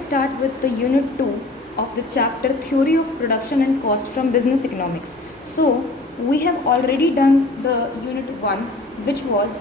Start with the unit 2 of the chapter Theory of Production and Cost from Business Economics. So, we have already done the unit 1, which was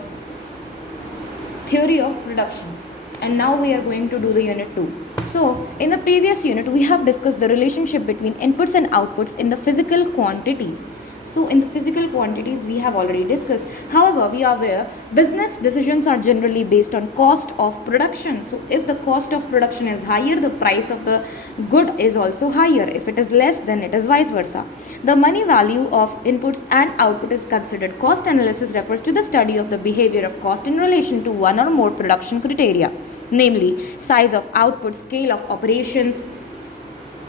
Theory of Production, and now we are going to do the unit 2. So, in the previous unit, we have discussed the relationship between inputs and outputs in the physical quantities. So, in the physical quantities, we have already discussed. However, we are aware business decisions are generally based on cost of production. So, if the cost of production is higher, the price of the good is also higher. If it is less, then it is vice versa. The money value of inputs and output is considered. Cost analysis refers to the study of the behavior of cost in relation to one or more production criteria, namely size of output, scale of operations,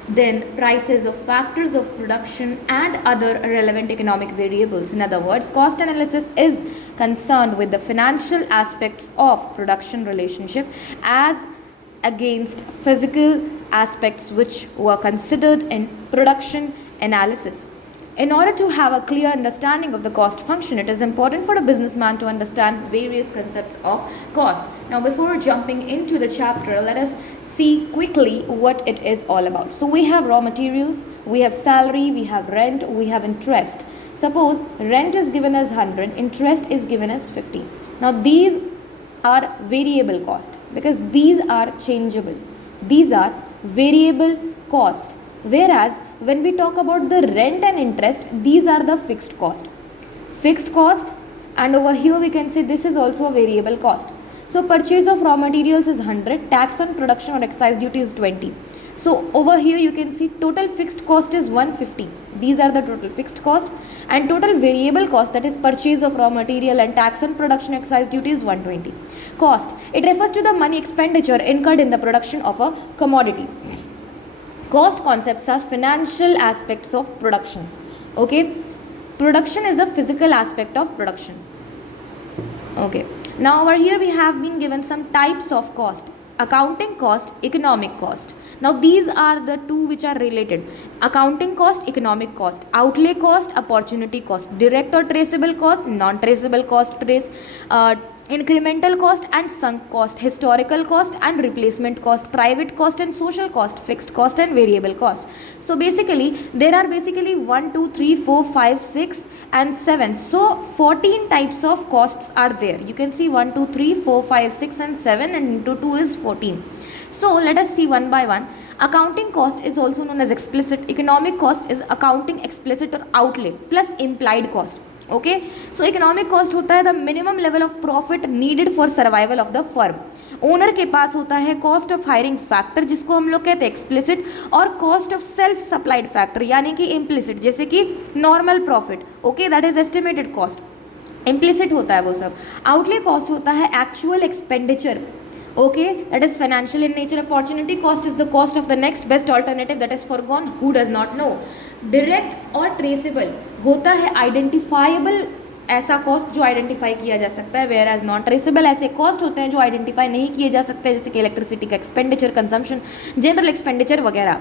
then prices of factors of production and other relevant economic variables. In other words, cost analysis is concerned with the financial aspects of production relationship as against physical aspects which were considered in production analysis. In order to have a clear understanding of the cost function, it is important for a businessman to understand various concepts of cost. Now, before jumping into the chapter, let us see quickly what it is all about. So, we have raw materials, we have salary, we have rent, we have interest. Suppose rent is given as 100, interest is given as 50. Now, these are variable cost because these are changeable. These are variable cost. Whereas when we talk about the rent and interest, these are the fixed cost. Fixed cost, and over here we can say this is also a variable cost. So purchase of raw materials is 100, tax on production or excise duty is 20. So over here you can see total fixed cost is 150. These are the total fixed cost, and total variable cost, that is purchase of raw material and tax on production excise duty, is 120. Cost, it refers to the money expenditure incurred in the production of a commodity. Cost concepts are financial aspects of production. Okay, production is a physical aspect of production. Okay, now over here we have been given some types of cost: accounting cost, economic cost. Now these are the two which are related: accounting cost, economic cost. Outlay cost, opportunity cost. Direct or traceable cost, non-traceable cost, incremental cost and sunk cost, historical cost and replacement cost, private cost and social cost, fixed cost and variable cost. So basically there are 1, 2, 3, 4, 5, 6 and 7. So 14 types of costs are there. You can see 1, 2, 3, 4, 5, 6 and 7, and into 2 is 14. So let us see one by one. Accounting cost is also known as explicit. Economic cost is accounting explicit or outlay plus implied cost. Okay, so economic cost होता है the minimum level of profit needed for survival of the firm. Owner के पास होता है cost of hiring factor, जिसको हम लोग कहते हैं एक्सप्लिसिट, और cost of self supplied factor यानी कि इम्प्लिसिट, जैसे कि normal profit. Okay, that is estimated cost. Implicit होता है वो सब. आउटले कॉस्ट होता है actual expenditure. Okay, that is financial in nature. Opportunity cost is the cost of the next best alternative that is foregone. Who does not know? Direct और traceable होता है identifiable ऐसा कॉस्ट जो identify किया जा सकता है, वेयर एज नॉट ट्रेसेबल ऐसे कॉस्ट होते हैं जो आइडेंटिफाई नहीं किए जा सकते, जैसे कि इलेक्ट्रिसिटी का एक्सपेंडिचर, कंजम्पशन, जनरल एक्सपेंडिचर वगैरह.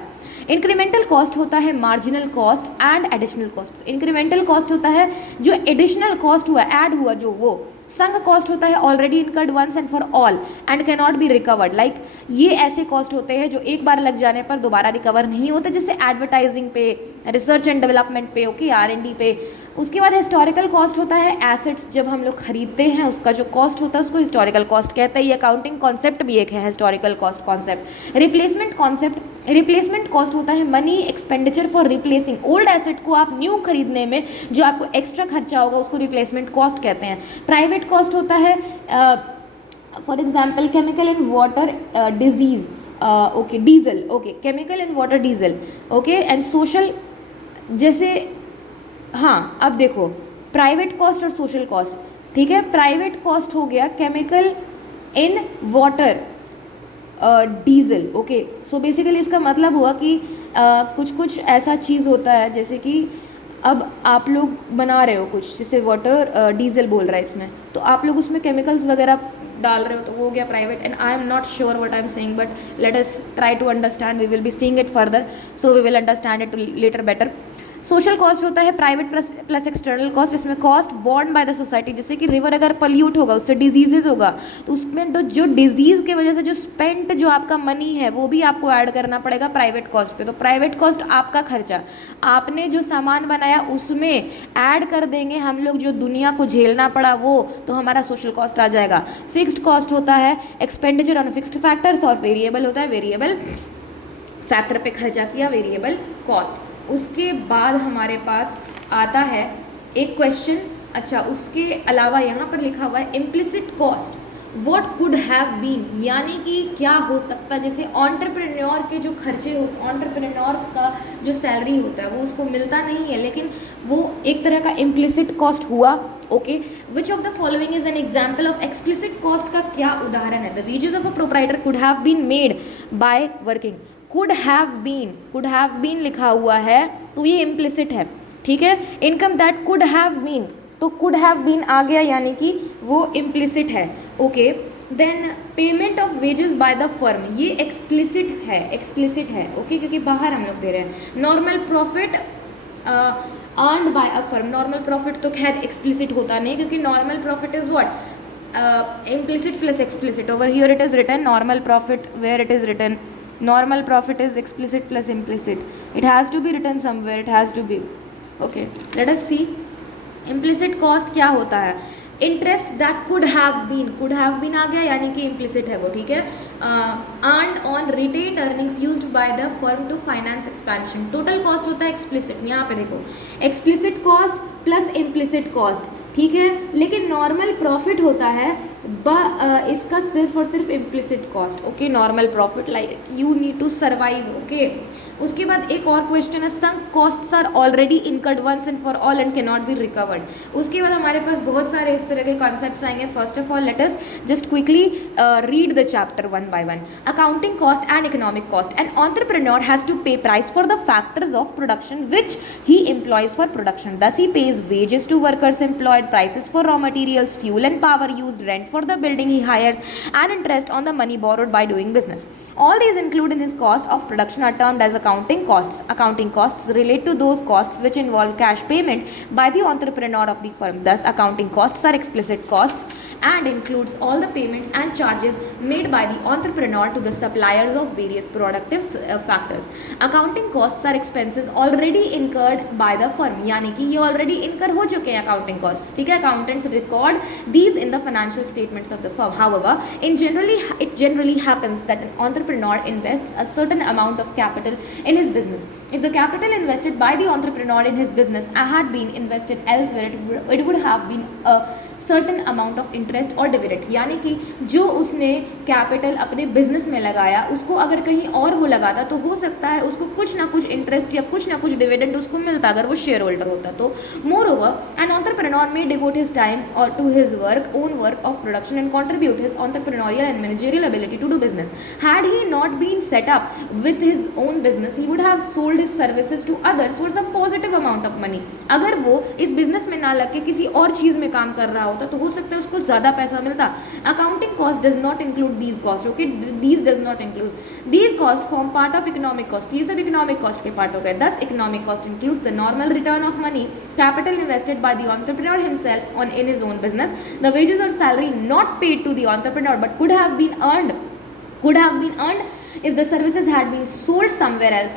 इंक्रीमेंटल कॉस्ट होता है marginal cost and additional cost. Incremental cost होता है जो एडिशनल कॉस्ट हुआ, ऐड हुआ जो वो. संक कॉस्ट होता है already incurred once and for all and can not be recovered. Like ये ऐसे कॉस्ट होते हैं जो एक बार लग जाने पर दोबारा रिकवर नहीं होते, जैसे एडवर्टाइजिंग पे, रिसर्च एंड डेवलपमेंट पे, ओके, R&D पे. उसके बाद हिस्टोरिकल कॉस्ट होता है एसेट्स जब हम लोग खरीदते हैं उसका जो कॉस्ट होता है उसको हिस्टोरिकल कॉस्ट कहते हैं. ये अकाउंटिंग कॉन्सेप्ट भी एक है, historical cost concept. Replacement concept, replacement cost होता है money expenditure for replacing old asset को आप न्यू खरीदने में जो आपको एक्स्ट्रा खर्चा होगा उसको रिप्लेसमेंट कॉस्ट कहते हैं. प्राइवेट कॉस्ट होता है for example chemical and water disease, okay, diesel, okay, chemical and water diesel, okay. And social, जैसे, हाँ, अब देखो प्राइवेट कॉस्ट और सोशल कॉस्ट, ठीक है. प्राइवेट कॉस्ट हो गया chemical in water diesel, okay. So basically इसका मतलब हुआ कि कुछ कुछ ऐसा चीज़ होता है जैसे कि अब आप लोग बना रहे हो कुछ, जैसे वाटर डीजल बोल रहा है इसमें, तो आप लोग उसमें केमिकल्स वगैरह डाल रहे हो तो वो हो गया private. And I am not sure what I am saying, but let us try to understand. We will be seeing it further, so we will understand it later better. Social cost होता है private plus external cost, इसमें cost borne by the society, जैसे कि river अगर pollute होगा उससे diseases होगा, तो उसमें तो जो डिजीज़ की वजह से जो स्पेंट जो आपका मनी है वो भी आपको ऐड करना पड़ेगा प्राइवेट कॉस्ट पे। तो प्राइवेट कॉस्ट आपका खर्चा, आपने जो सामान बनाया उसमें ऐड कर देंगे हम लोग, जो दुनिया को झेलना पड़ा वो, तो हमारा सोशल कॉस्ट आ जाएगा। फिक्स्ड कॉस्ट होता है एक्सपेंडिचर ऑन फिक्स्ड फैक्टर्स, और वेरिएबल होता है वेरिएबल फैक्टर पे खर्चा किया, वेरिएबल कॉस्ट। उसके बाद हमारे पास आता है एक क्वेश्चन, अच्छा उसके अलावा यहाँ पर लिखा हुआ है implicit cost, what could have been, यानी कि क्या हो सकता है। जैसे एंटरप्रेन्योर के जो खर्चे होते, एंटरप्रेन्योर का जो सैलरी होता है वो उसको मिलता नहीं है, लेकिन वो एक तरह का इम्प्लिसिट कॉस्ट हुआ। Okay, which of the following is an example of explicit cost का क्या उदाहरण है। The wages of a proprietor could have been made by working, could have been लिखा हुआ है तो ये इम्प्लिसिट है, ठीक है। Income that could have been, तो कुड हैव बीन आ गया यानी कि वो इम्प्लिसिट है। Okay, then payment of wages by the firm, ये एक्सप्लिसिट है। ओके, क्योंकि बाहर हम लोग दे रहे हैं। Normal profit earned bye a firm, normal profit तो खैर एक्सप्लिसिट होता नहीं, क्योंकि normal profit is what implicit plus explicit. Over here it is written normal profit, where it is written normal profit is explicit plus implicit. It has to be written somewhere, it has to be. Okay, let us see implicit cost क्या होता है। Interest that could have been आ गया यानी कि implicit है वो, ठीक है। Earned on retained earnings used by the firm to finance expansion, total cost होता है एक्सप्लिसिट। यहाँ पे देखो explicit cost plus implicit cost, ठीक है, लेकिन नॉर्मल प्रॉफिट होता है इसका सिर्फ और सिर्फ implicit cost. Okay, normal profit like you need to survive. Okay, उसके बाद एक और क्वेश्चन है sunk costs are already incurred once and for all and can not be recovered. उसके बाद हमारे पास बहुत सारे इस तरह के कॉन्सेप्ट्स आएंगे। First of all let us just quickly read the chapter one by one. Accounting cost and economic cost, an entrepreneur has to pay price for the factors of production which he employs for production, thus he pays wages to workers employed, prices for raw materials, fuel and power used, rent for the building he hires, and interest on the money borrowed by doing business. All these include in his cost of production are termed as accounting costs. Accounting costs relate to those costs which involve cash payment by the entrepreneur of the firm. Thus, accounting costs are explicit costs and includes all the payments and charges made by the entrepreneur to the suppliers of various productive factors. Accounting costs are expenses already incurred by the firm, यानी कि ये already इनकर हो चुके हैं accounting cost, ठीक है। Accountants record these in the financial statements of the firm. However, it generally happens that an entrepreneur invests a certain amount of capital in his business. If the capital invested by the entrepreneur in his business had been invested elsewhere, it would have been a certain amount of interest और dividend, यानी कि जो उसने capital अपने business में लगाया उसको अगर कहीं और वो लगाता तो हो सकता है उसको कुछ ना कुछ इंटरेस्ट या कुछ ना कुछ डिविडेंड उसको मिलता अगर वो शेयर होल्डर होता तो। More over an entrepreneur may devote his time और to his own work of production and contribute his entrepreneurial and managerial ability to do business. Had he not been set up with his own business he would have sold his services to others for some positive amount of money. अगर वो इस business में ना लग के किसी और चीज़ में काम कर रहा होता तो हो सकता है उसको ज़्यादा पैसा मिलता। Accounting cost does not include these cost. Okay, these does not include these cost form part of economic cost. ये सब इकोनॉमिक कॉस्ट के पार्ट हो गए। Thus economic cost includes the normal return of money, capital invested by the entrepreneur himself on in his own business, the wages और salary not paid to the entrepreneur but could have been earned if the services had been sold somewhere else.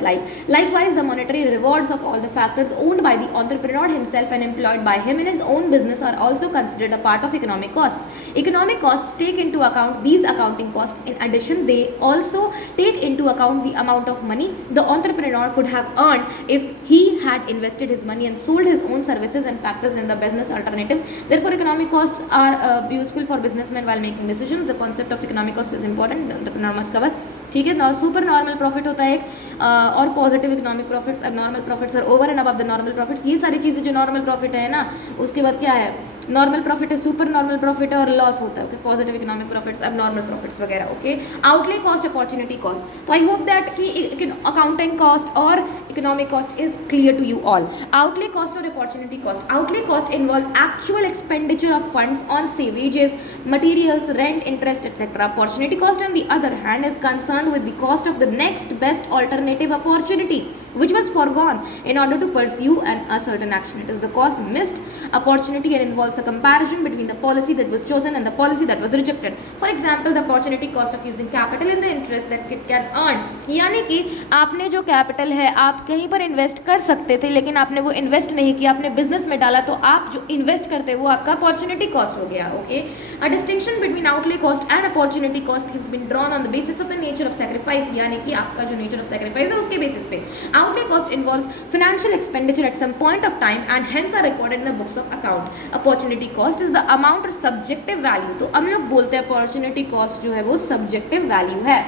Likewise, the monetary rewards of all the factors owned by the entrepreneur himself and employed by him in his own business are also considered a part of economic costs. Economic costs take into account these accounting costs. In addition, they also take into account the amount of money the entrepreneur could have earned if he had invested his money and sold his own services and factors in the business alternatives. Therefore, economic costs are useful for businessmen while making decisions. The concept of economic cost is important. The entrepreneur must cover. ठीक है, super normal profit होता है एक और positive economic profits, अब normal profits are over and above the normal profits. ये सारी चीज़ें जो नॉर्मल प्रॉफिट है ना, उसके बाद क्या है नॉर्मल प्रॉफिट है, सुपर नॉर्मल प्रॉफिट है और लॉस होता है, ओके, पॉजिटिव इकोनॉमिक प्रॉफिट्स, अब नॉर्मल प्रॉफिट्स वगैरह, okay. Outlay cost, opportunity cost, तो आई होप दैट कि अकाउंटिंग कॉस्ट और economic cost is clear to you all. Outlay cost और opportunity cost, outlay cost involve actual expenditure of funds on say wages, materials, rent, interest, etc. Opportunity cost on the other hand is concerned with the cost of the next best alternative opportunity which was foregone in order to pursue a certain action. It is the cost missed opportunity and involves a comparison between the policy that was chosen and the policy that was rejected. For example, the opportunity cost of using capital in the interest that it can earn. यानी कि आपने जो capital है आप कहीं पर invest कर सकते थे लेकिन आपने वो इन्वेस्ट नहीं किया, आपने बिजनेस में डाला, तो आप जो इन्वेस्ट करते हैं वो आपका अपॉर्चुनिटी कॉस्ट हो गया, okay. A distinction between outlay cost and opportunity cost have been drawn on the basis of the nature of sacrifice, यानी कि आपका जो नेचर ऑफ सैक्रिफाइस है उसके बेसिस पे। Outlay cost involves financial expenditure at some point of time and hence are recorded in the books of account. Opportunity cost is the amount or subjective value, तो हम लोग बोलते हैं opportunity cost जो है वो सब्जेक्टिव वैल्यू है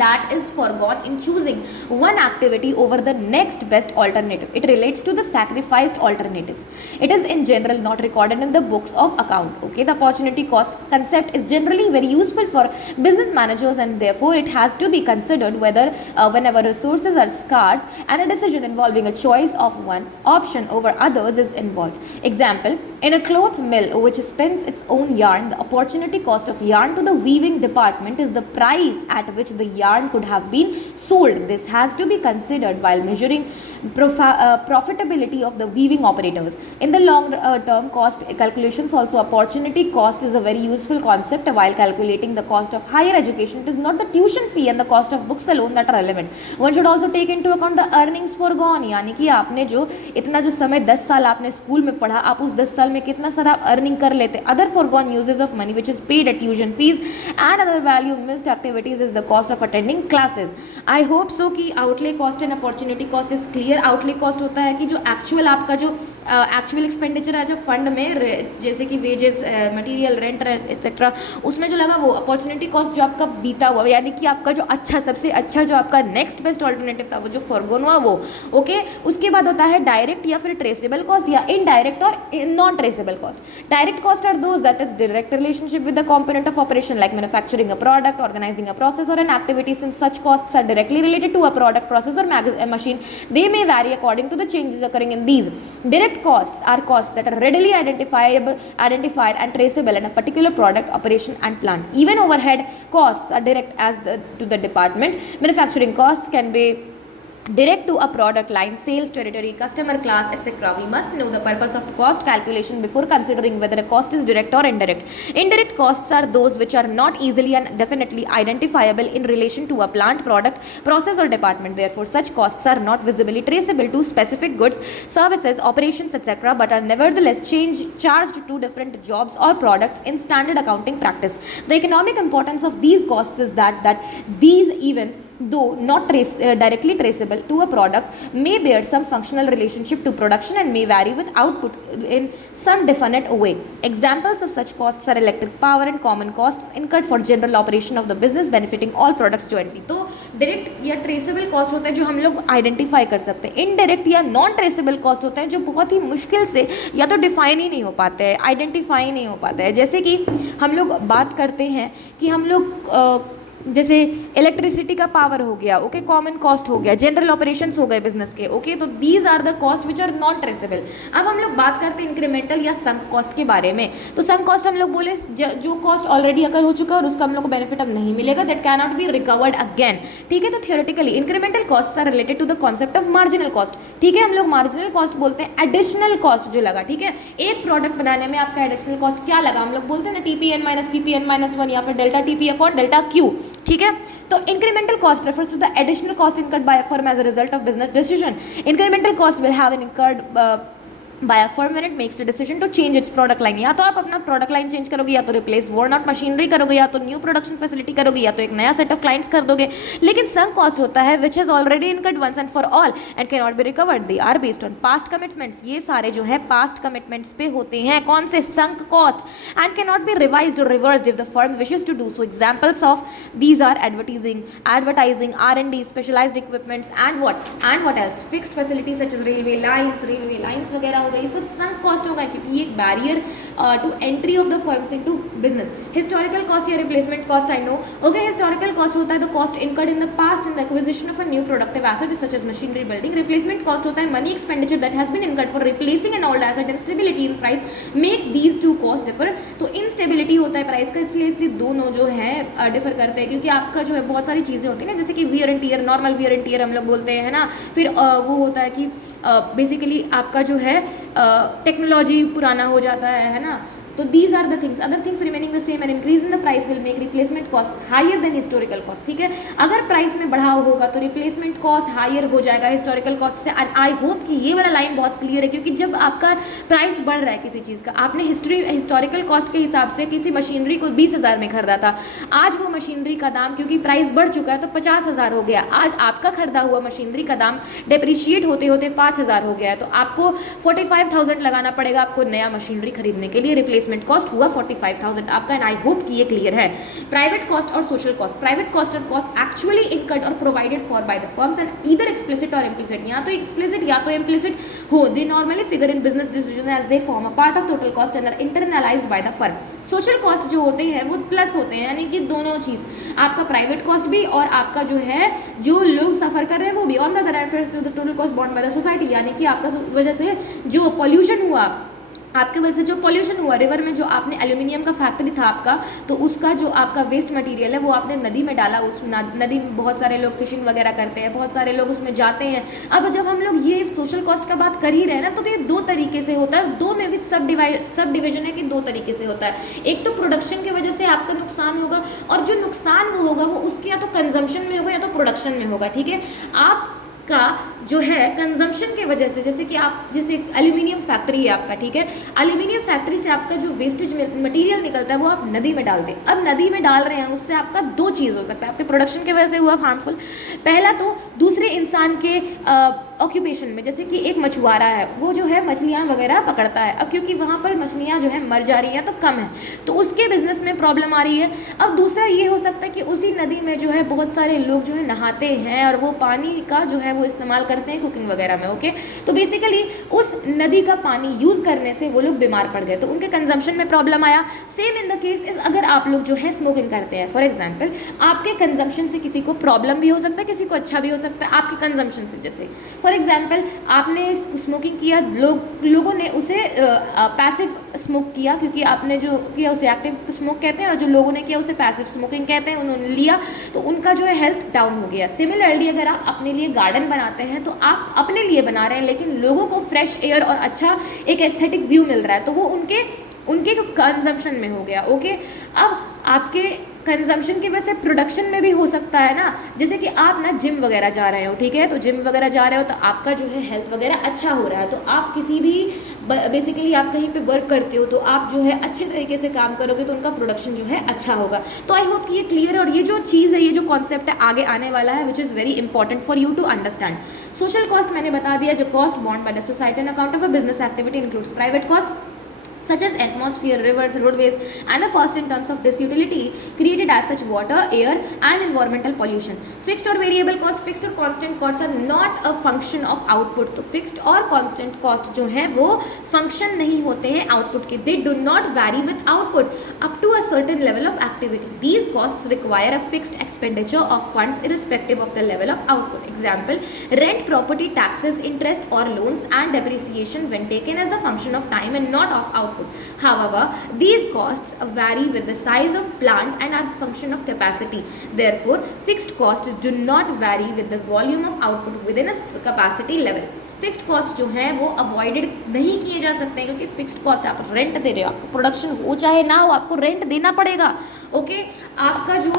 that is foregone in choosing one activity over the next best alternative. It relates to the sacrificed alternatives. It is in general not recorded in the books of account, okay. The opportunity cost concept is generally very useful for business managers and therefore it has to be considered whether whenever resources are scarce and a decision involving a choice of one option over others is involved. Example, in a cloth mill which spins its own yarn, the opportunity cost of yarn to the weaving department is the price at which the yarn could have been sold. This has to be considered while measuring profitability of the weaving operators. In the long term cost calculations also, opportunity cost is a very useful concept while calculating the cost of higher education. It is not the tuition fee and the cost of books alone that are relevant. One should also take into account the earnings foregone, यानी कि आपने जो इतना जो समय 10 साल आपने school में पढ़ा, आप उस 10 साल में कितना सारा अर्निंग कर लेते। other foregone uses of money which is paid at tuition fees and other value missed activities is the cost of attending classes. I hope so कि outlay cost and opportunity cost is clear. outlay cost होता है कि जो actual आपका जो actual expenditure है जो fund में, जैसे कि वेजेस, मटेरियल, रेंट एक्सेट्रा, उसमें जो लगा वो। अपॉर्चुनिटी कॉस्ट जो आपका बीता हुआ, यानी कि आपका जो अच्छा, सबसे अच्छा जो आपका नेक्स्ट बेस्ट ऑल्टरनेटिव था वो जो फॉरगोन हुआ वो, ओके। उसके बाद होता है डायरेक्ट या फिर ट्रेसेबल कॉस्ट या इनडायरेक्ट और non traceable cost. Direct cost are those that is direct relationship with the component of operation like manufacturing a product, organising a process और an activity. Since such costs are directly related to a product, process or machine, they may vary according to the changes occurring in these. Direct costs are costs that are readily identified and traceable in a particular product, operation and plant. Even overhead costs are direct to the department. Manufacturing costs can be direct to a product line, sales territory, customer class, etc. We must know the purpose of cost calculation before considering whether a cost is direct or indirect. Indirect costs are those which are not easily and definitely identifiable in relation to a plant, product, process or department. Therefore, such costs are not visibly traceable to specific goods, services, operations, etc. but are nevertheless charged to different jobs or products in standard accounting practice. The economic importance of these costs is that these, even though not directly traceable to a product, may bear some functional relationship to production and may vary with output in some definite way. Examples of such costs are electric power and common costs incurred for general operation of the business benefiting all products jointly. तो direct या traceable cost होते हैं जो हम लोग identify कर सकते हैं। इनडायरेक्ट या नॉन ट्रेसेबल कॉस्ट होते हैं जो बहुत ही मुश्किल से या तो डिफाइन ही नहीं हो पाते हैं, आइडेंटिफाई नहीं हो पाता है। जैसे कि हम लोग बात करते हैं कि हम लोग जैसे इलेक्ट्रिसिटी का पावर हो गया, ओके, कॉमन कॉस्ट हो गया, जनरल ऑपरेशंस हो गए बिजनेस के, ओके, तो these are the cost which are not traceable. अब हम लोग बात करते हैं इंक्रीमेंटल या संक कॉस्ट के बारे में। तो संक कॉस्ट हम लोग बोले जो कॉस्ट ऑलरेडी अगर हो चुका है और उसका हम लोग को बेनिफिट अब नहीं मिलेगा, that can not be recovered again, ठीक है। तो theoretically incremental cost are related to the concept of marginal cost, ठीक है। हम लोग मार्जिनल कॉस्ट बोलते हैं एडिशनल कॉस्ट जो लगा, ठीक है। एक प्रोडक्ट बनाने में आपका एडिशनल कॉस्ट क्या लगा, हम लोग बोलते हैं ना TPN-1 या फिर delta TP upon delta Q, ठीक है। तो incremental cost refers to the additional cost incurred by a firm as a result of business decision. Incremental cost will have an incurred by a firm when it makes the decision to change its product line. या तो आप अपना product line change करोगे, या तो replace worn out machinery करोगे, या तो न्यू प्रोडक्शन फैसिलिटी करोगे, या तो एक नया सेट ऑफ क्लाइंट्स कर दोगे। लेकिन सम कॉस्ट होता है which has already incurred once and for all and can not be recovered. They are based on past commitments. ये सारे जो है पास्ट कमिटमेंट्स पे होते हैं. कौन से? Sunk cost. And can not be revised और reversed if the firm wishes to do so. Examples of these are advertising, R&D, specialised equipments and what else? Fixed facilities such as railway lines वगैरह हो गई, सब sunk cost होगा क्योंकि ये एक barrier to entry of the firms into business. Historical cost या replacement cost, I know. Okay, historical cost होता है the cost incurred in the past in the acquisition of a new productive asset such as machinery, building. Replacement cost होता है money expenditure that has been incurred for replacing an old asset, and stability in price make these two costs differ. तो instability होता है price का, इसलिए दोनों जो है डिफर करते हैं, क्योंकि आपका जो है बहुत सारी चीज़ें होती हैं ना, जैसे कि wear and tear, normal wear and tear हम लोग बोलते हैं ना, फिर वो होता है कि बेसिकली आपका जो है टेक्नोलॉजी पुराना हो जाता है ना. तो these are the things. Other things remaining the same and increase in the price will make replacement costs higher than historical cost. ठीक है, अगर प्राइस में बढ़ाव होगा तो रिप्लेसमेंट कॉस्ट हायर हो जाएगा हिस्टोरिकल कॉस्ट से. एंड आई होप कि ये वाला लाइन बहुत क्लियर है, क्योंकि जब आपका प्राइस बढ़ रहा है किसी चीज़ का, आपने हिस्टोरिकल कॉस्ट के हिसाब से किसी मशीनरी को 20,000 में खरीदा था, आज वो मशीनरी का दाम क्योंकि प्राइस बढ़ चुका है तो 50,000 हो गया. आज आपका खरीदा हुआ मशीनरी का दाम डेप्रिशिएट होते होते 5,000 हो गया है, तो आपको 45,000 लगाना पड़ेगा आपको नया मशीनरी खरीदने के लिए. रिप्लेसमेंट कॉस्ट हुआ 45,000 आपका. एंड आई होप कि ये क्लियर है. प्राइवेट कॉस्ट और social cost. Private cost or cost actually incurred or provided for by the firms and either explicit or implicit. या तो एक्सप्लिसिट या तो इम्प्लिसिट हो. They normally figure in business decision as they form a part of total cost and are internalised by the firm. Social cost जो होते हैं वो plus होते हैं, यानी कि दोनों चीज़, आपका प्राइवेट कॉस्ट भी और आपका जो है जो लोग सफर कर रहे हैं वो भी. On the other hand to the total cost borne by the society, यानी कि आपका वजह से जो पॉल्यूशन हुआ, आपके वजह से जो पॉल्यूशन हुआ, रिवर में जो आपने एल्यूमिनियम का फैक्ट्री था आपका, तो उसका जो आपका वेस्ट मटेरियल है वो आपने नदी में डाला. उस नदी में बहुत सारे लोग फिशिंग वगैरह करते हैं, बहुत सारे लोग उसमें जाते हैं. अब जब हम लोग ये सोशल कॉस्ट का बात कर ही रहे हैं ना, तो ये दो तरीके से होता है. दो में भी सब डिवीजन है कि दो तरीके से होता है. एक तो प्रोडक्शन की वजह से आपका नुकसान होगा, और जो नुकसान वो होगा वो उसके या तो कंजम्पशन में होगा या तो प्रोडक्शन में होगा. ठीक है, आप का जो है कंजम्पशन के वजह से, जैसे कि आप जैसे एल्यूमिनियम फैक्ट्री है आपका, ठीक है, एल्यूमिनियम फैक्ट्री से आपका जो वेस्टेज मटेरियल निकलता है वो आप नदी में डाल दें. अब नदी में डाल रहे हैं, उससे आपका दो चीज़ हो सकता है. आपके प्रोडक्शन की वजह से हुआ हार्मफुल. पहला तो दूसरे इंसान के ऑक्यूपेशन में, जैसे कि एक मछुआरा है, वो जो है मछलियाँ वगैरह पकड़ता है. अब क्योंकि वहाँ पर मछलियाँ जो है मर जा रही हैं तो कम है, तो उसके बिजनेस में प्रॉब्लम आ रही है. अब दूसरा ये हो सकता है कि उसी नदी में जो है बहुत सारे लोग जो है नहाते हैं और वो पानी का जो है वो इस्तेमाल करते हैं कुकिंग वगैरह में. ओके, तो बेसिकली उस नदी का पानी यूज़ करने से वो लोग बीमार पड़ गए, तो उनके कंजम्पशन में प्रॉब्लम आया. Same in the case is अगर आप लोग जो है स्मोकिंग करते हैं, फॉर एग्जाम्पल आपके कंजम्पशन से किसी को प्रॉब्लम भी हो सकता है, किसी को अच्छा भी हो सकता है. आपके कंजम्पशन से, जैसे फॉर एग्जाम्पल आपने स्मोकिंग किया, लोगों ने उसे पैसिव स्मोक किया, क्योंकि आपने जो किया उसे एक्टिव स्मोक कहते हैं, और जो लोगों ने किया उसे पैसिव स्मोकिंग कहते हैं. उन्होंने लिया तो उनका जो है हेल्थ डाउन हो गया. सिमिलरली अगर आप अपने लिए गार्डन बनाते हैं तो आप अपने लिए बना रहे हैं, लेकिन लोगों को फ्रेश एयर और अच्छा एक एस्थेटिक व्यू मिल रहा है, तो वो उनके कंजम्पशन में हो गया. ओके, अब आपके कंजम्पशन की वजह से प्रोडक्शन में भी हो सकता है ना, जैसे कि आप ना जिम वगैरह जा रहे हो, ठीक है, तो जिम वगैरह जा रहे हो तो आपका जो है हेल्थ वगैरह अच्छा हो रहा है, तो आप किसी भी बेसिकली आप कहीं पे वर्क करते हो तो आप जो है अच्छे तरीके से काम करोगे तो उनका प्रोडक्शन जो है अच्छा होगा. तो आई होप कि ये क्लियर है, और ये जो चीज़ है, ये जो कॉन्सेप्ट है आगे आने वाला है, which is very important for you to understand. Social cost मैंने बता दिया, जो cost borne by the society on account of a business activity includes private cost such as atmosphere, rivers, roadways, and the cost in terms of disutility created as such water, air, and environmental pollution. Fixed or variable cost, fixed or constant costs are not a function of output. तो fixed और constant cost जो है वो function नहीं होते हैं output के. They do not vary with output up to a certain level of activity. These costs require a fixed expenditure of funds irrespective of the level of output. Example: rent, property taxes, interest or loans, and depreciation when taken as a function of time and not of output. However, these costs vary with the size of plant and are function of capacity. Therefore, fixed costs do not vary with the volume of output within a capacity level. Fixed cost जो है वो avoided नहीं किए जा सकते हैं, क्योंकि fixed cost आप रेंट दे रहे हो, आपको प्रोडक्शन हो चाहे ना हो आपको रेंट देना पड़ेगा. ओके, आपका जो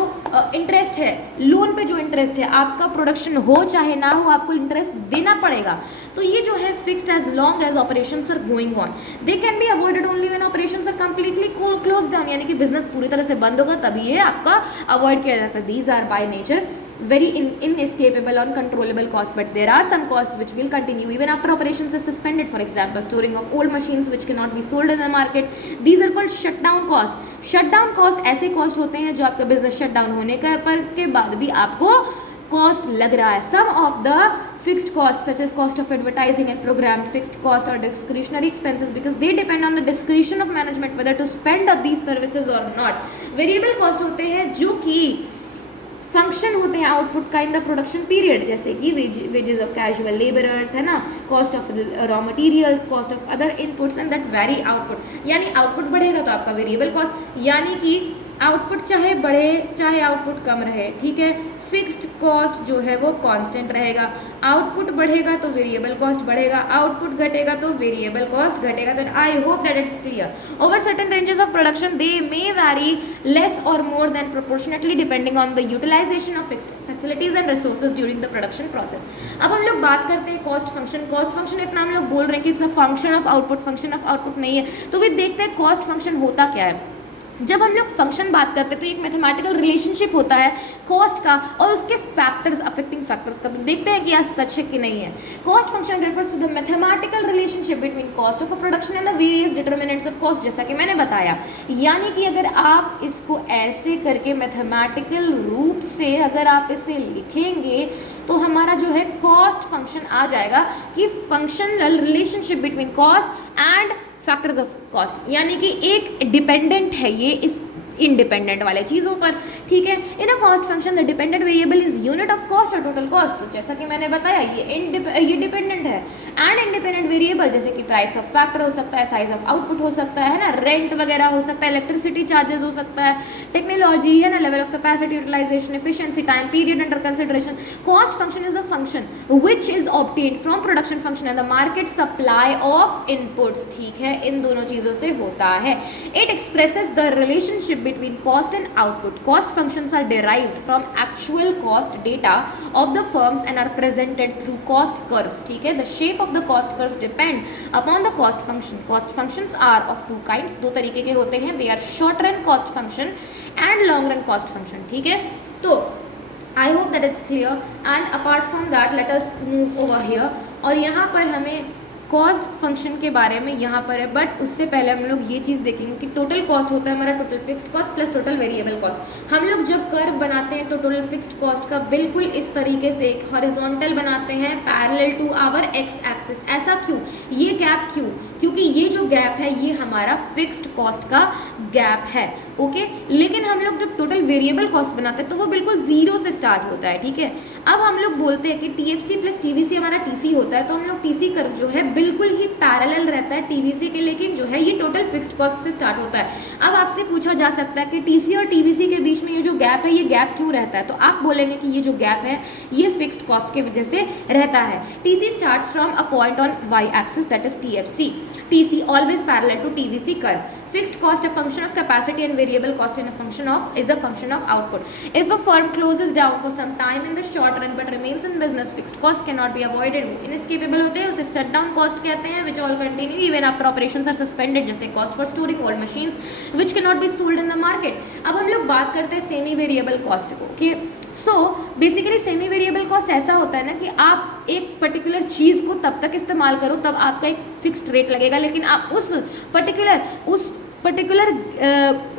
इंटरेस्ट है, लोन पे जो इंटरेस्ट है, आपका प्रोडक्शन हो चाहे ना हो आपको इंटरेस्ट देना पड़ेगा. तो ये जो है fixed as long as operations are going on. They can be avoided only when operations are completely close down, यानी कि बिजनेस पूरी तरह से बंद होगा तभी ये आपका अवॉइड किया जाता है. These are by nature very inescapable or uncontrollable cost, but there are some costs which will continue even after operations is suspended. For example, storing of old machines which cannot be sold in the market. These are called shutdown cost. Shutdown cost ऐसे cost होते हैं जो आपका business shut down होने के बाद भी आपको कॉस्ट लग रहा है. Some of the fixed cost such as cost of advertising and programme, fixed cost और discretionary expenses because they depend on the discretion of management whether to spend of these services और not. Variable cost होते हैं जो कि function होते हैं output का in the production period, जैसे कि वेजेस ऑफ कैजुअल लेबरर्स है ना, cost of raw materials, cost of other inputs and that very output. यानी आउटपुट बढ़ेगा तो आपका वेरिएबल कॉस्ट, यानी कि आउटपुट चाहे बढ़े चाहे आउटपुट कम रहे, ठीक है, फिक्स्ड कॉस्ट जो है वो कांस्टेंट रहेगा। आउटपुट बढ़ेगा तो वेरिएबल कॉस्ट बढ़ेगा, आउटपुट घटेगा तो वेरिएबल कॉस्ट घटेगा। तो I hope that it's clear. Over certain ranges of production they may vary less और more than proportionately depending on the utilisation of fixed facilities and resources during the production process. अब हम लोग बात करते हैं cost function. Cost function इतना हम लोग बोल रहे हैं कि it's a function of output, function of output नहीं है। तो वे देखते हैं कॉस्ट फंक्शन होता क्या है। जब हम लोग फंक्शन बात करते हैं तो एक मैथमेटिकल रिलेशनशिप होता है कॉस्ट का और उसके फैक्टर्स, अफेक्टिंग फैक्टर्स का। तो देखते हैं कि यह सच है कि नहीं है। Cost function refers to the mathematical relationship between cost of a production and the various determinants of cost, जैसा कि मैंने बताया। यानी कि अगर आप इसको ऐसे करके मैथमेटिकल रूप से अगर आप इसे लिखेंगे तो हमारा जो है कॉस्ट फंक्शन आ जाएगा कि functional relationship between cost and factors of cost, यानी कि एक डिपेंडेंट है ये इस इंडिपेंडेंट वाले चीज़ों पर, ठीक है। In a cost function the dependent variable is unit of cost और टोटल कॉस्ट। तो जैसा कि मैंने बताया ये डिपेंडेंट है। एंड इंडिपेंडेंट वेरिएबल जैसे कि प्राइस ऑफ फैक्टर हो सकता है, साइज ऑफ आउटपुट हो सकता है ना, रेंट वगैरह हो सकता है, इलेक्ट्रिसिटी चार्जेस हो सकता है, टेक्नोलॉजी है ना, level of capacity utilisation, efficiency, time period under consideration. Cost function is a function which is obtained from production function and the market supply of inputs, ठीक है, इन दोनों चीज़ों से होता है। It expresses the relationship between cost and output. Cost functions are derived from actual cost data of the firms and are presented through cost curves, ठीक है। The shape of the cost curves depend upon the cost function. Cost functions are of two kinds, दो तरीके के होते हैं। They are short run cost function and long run cost function, ठीक है। तो I hope that it's clear and apart from that let us move over here। और यहाँ पर हमें कॉस्ट फंक्शन के बारे में यहाँ पर है, बट उससे पहले हम लोग ये चीज़ देखेंगे कि टोटल कॉस्ट होता है हमारा total fixed cost plus total variable cost. हम लोग जब कर्व बनाते हैं तो टोटल फिक्स्ड कॉस्ट का बिल्कुल इस तरीके से एक हॉरिजॉन्टल बनाते हैं parallel to our X axis. ऐसा क्यों, ये गैप क्यों? क्योंकि ये जो गैप है ये हमारा फिक्स्ड कॉस्ट का गैप है, ओके। लेकिन हम लोग जब टोटल वेरिएबल कॉस्ट बनाते हैं तो वो बिल्कुल जीरो से स्टार्ट होता है, ठीक है। अब हम लोग बोलते हैं कि टीएफसी प्लस टीवीसी हमारा टीसी होता है, तो हम लोग टीसी कर्व जो है बिल्कुल ही पैरेलल रहता है टीवीसी के, लेकिन जो है ये टोटल फिक्स्ड कॉस्ट से स्टार्ट होता है। अब आपसे पूछा जा सकता है कि टीसी और टीवीसी के बीच में ये जो गैप है ये गैप क्यों रहता है, तो आप बोलेंगे कि ये जो गैप है ये फिक्स्ड कॉस्ट के वजह से रहता है। TC starts from a point on Y axis that is TFC. TC always parallel to TVC curve. Fixed cost a function of capacity and variable cost in a function of is a function of output. If a firm closes down for some time in the short run but remains in business, fixed cost cannot be avoided. Inescapable होते हैं, उसे shut down cost कहते हैं, which all continue even after operations are suspended, जैसे cost for storing old machines which cannot be sold in the market. अब हम लोग बात करते हैं सेमी वेरिएबल कॉस्ट को, okay. So basically semi variable cost ऐसा होता है ना कि आप एक पर्टिकुलर चीज़ को तब तक इस्तेमाल करो तब आपका एक फिक्स्ड रेट लगेगा, लेकिन आप उस पर्टिकुलर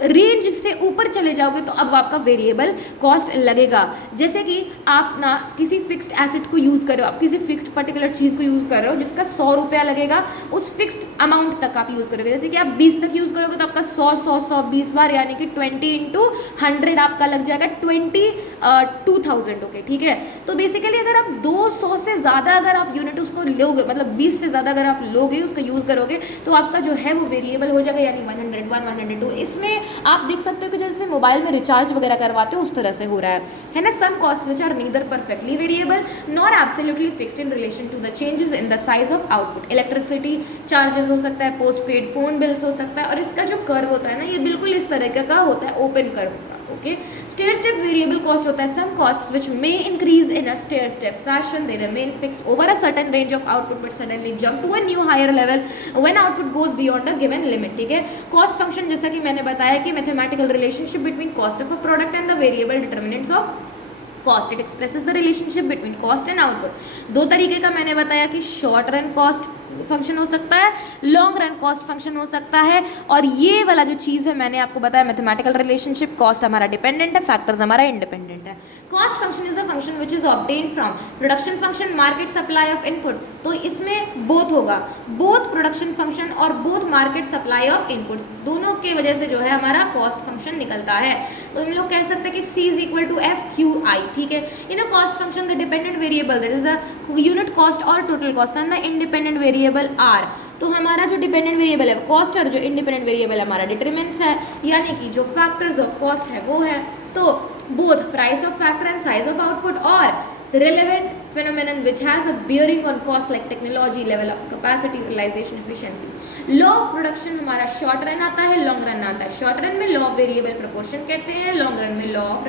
रेंज से ऊपर चले जाओगे तो अब आपका वेरिएबल कॉस्ट लगेगा। जैसे कि आप ना किसी फिक्स्ड एसेट को यूज़ कर रहे हो, आप किसी फिक्स्ड पर्टिकुलर चीज़ को यूज़ कर रहे हो जिसका 100 रुपया लगेगा, उस फिक्स्ड अमाउंट तक आप यूज़ करोगे। जैसे कि आप 20 तक यूज़ करोगे तो आपका 100 20 बार यानी कि 20 × 100 आपका लग जाएगा 22,000, ओके, ठीक है। तो बेसिकली अगर आप 200 से ज़्यादा अगर आप यूनिट उसको लोगे, मतलब 20 से ज़्यादा अगर आप लोगे उसका यूज़ करोगे तो आपका जो है वो वेरिएबल हो जाएगा, यानी 101 102। इसमें आप देख सकते हो कि जैसे मोबाइल में रिचार्ज वगैरह करवाते हो उस तरह से हो रहा है ना। Some cost which are neither perfectly variable nor absolutely fixed in relation to the changes in the size of output. Electricity charges हो सकता है, पोस्ट पेड फोन बिल्स हो सकता है, और इसका जो कर्व होता है ना ये बिल्कुल इस तरह का होता है, ओपन कर्व का, okay. Stair step variable cost होता है some costs which may increase in a stair step fashion, they remain fixed over a certain range of output but suddenly jump to a new higher level when output goes beyond a given limit, ठीक है। Cost function जैसा कि मैंने बताया कि mathematical relationship between cost of a product and the variable determinants of cost. It expresses the relationship between cost and output. दो तरीके का मैंने बताया कि शॉर्ट रन कॉस्ट फंक्शन हो सकता है, लॉन्ग रन कॉस्ट फंक्शन हो सकता है, और ये वाला जो चीज़ है मैंने आपको बताया मैथमेटिकल रिलेशनशिप, कॉस्ट हमारा डिपेंडेंट है, फैक्टर्स हमारा इंडिपेंडेंट है। Cost function is a function which is obtained from production function market supply of input, तो इसमें बोथ होगा, बोथ प्रोडक्शन फंक्शन और both market supply of inputs, दोनों के वजह से जो है हमारा कॉस्ट फंक्शन निकलता है। तो हम लोग कह सकते हैं कि C is equal to F Q I, ठीक है। In a cost function the dependent variable that is the unit cost और total cost and the independent variable are, तो हमारा जो डिपेंडेंट वेरिएबल है कॉस्ट और जो इंडिपेंडेंट वेरिएबल है हमारा डिटरमिनेंट्स है, यानी कि जो फैक्टर्स ऑफ कॉस्ट है वो है, तो both price of factor and size of output और relevant phenomenon which has a bearing on cost like technology level of capacity utilization efficiency. Law of production हमारा शॉर्ट रन आता है, long run आता है। शॉर्ट रन में law of variable proportion कहते हैं, long run में law of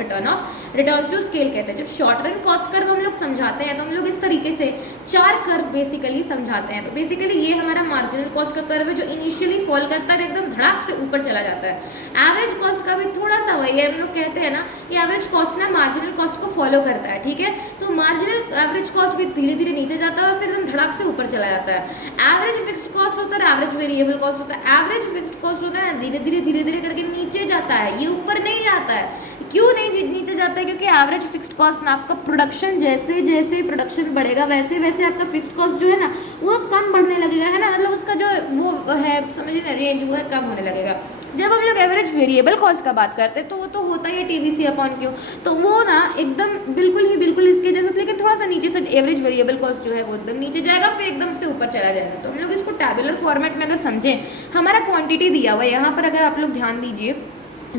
returns to scale कहते हैं। जब शॉर्ट रन कॉस्ट कर्व हम लोग समझाते हैं तो हम लोग इस तरीके से 4 कर्व बेसिकली समझाते हैं। तो बेसिकली ये हमारा मार्जिनल कॉस्ट का कर्व है जो इनिशियली फॉल करता है, एकदम धड़ाक से ऊपर चला जाता है। एवरेज कॉस्ट का भी थोड़ा सा वही है, हम लोग कहते हैं ना कि एवरेज कॉस्ट ना मार्जिनल कॉस्ट को फॉलो करता है, ठीक है। तो मार्जिनल एवरेज कॉस्ट भी धीरे धीरे नीचे जाता है और फिर एकदम धड़ाक से ऊपर चला जाता है। एवरेज फिक्स्ड कॉस्ट होता है, एवरेज वेरिएबल कॉस्ट होता है। एवरेज फिक्स्ड कॉस्ट होता है धीरे धीरे करके नीचे जाता है, ये ऊपर नहीं जाता है। क्यों नहीं नीचे जाता है? क्योंकि एवरेज फिक्स्ड कॉस्ट ना आपका प्रोडक्शन जैसे जैसे प्रोडक्शन बढ़ेगा वैसे वैसे आपका फिक्स्ड कॉस्ट जो है ना वो कम बढ़ने लगेगा, है ना, मतलब उसका जो वो है समझिए ना रेंज वो है कम होने लगेगा। जब हम लोग एवरेज वेरिएबल कॉस्ट का बात करते हैं तो वो तो होता ही है TVC अपॉन क्यू, तो वो ना एकदम बिल्कुल इसके जैसा, लेकिन थोड़ा सा नीचे से एवरेज वेरिएबल कॉस्ट जो है वो एकदम नीचे जाएगा फिर एकदम से ऊपर चला जाएगा। तो हम लोग इसको टैबुलर फॉर्मेट में अगर समझें, हमारा क्वांटिटी दिया हुआ है यहाँ पर, अगर आप लोग ध्यान दीजिए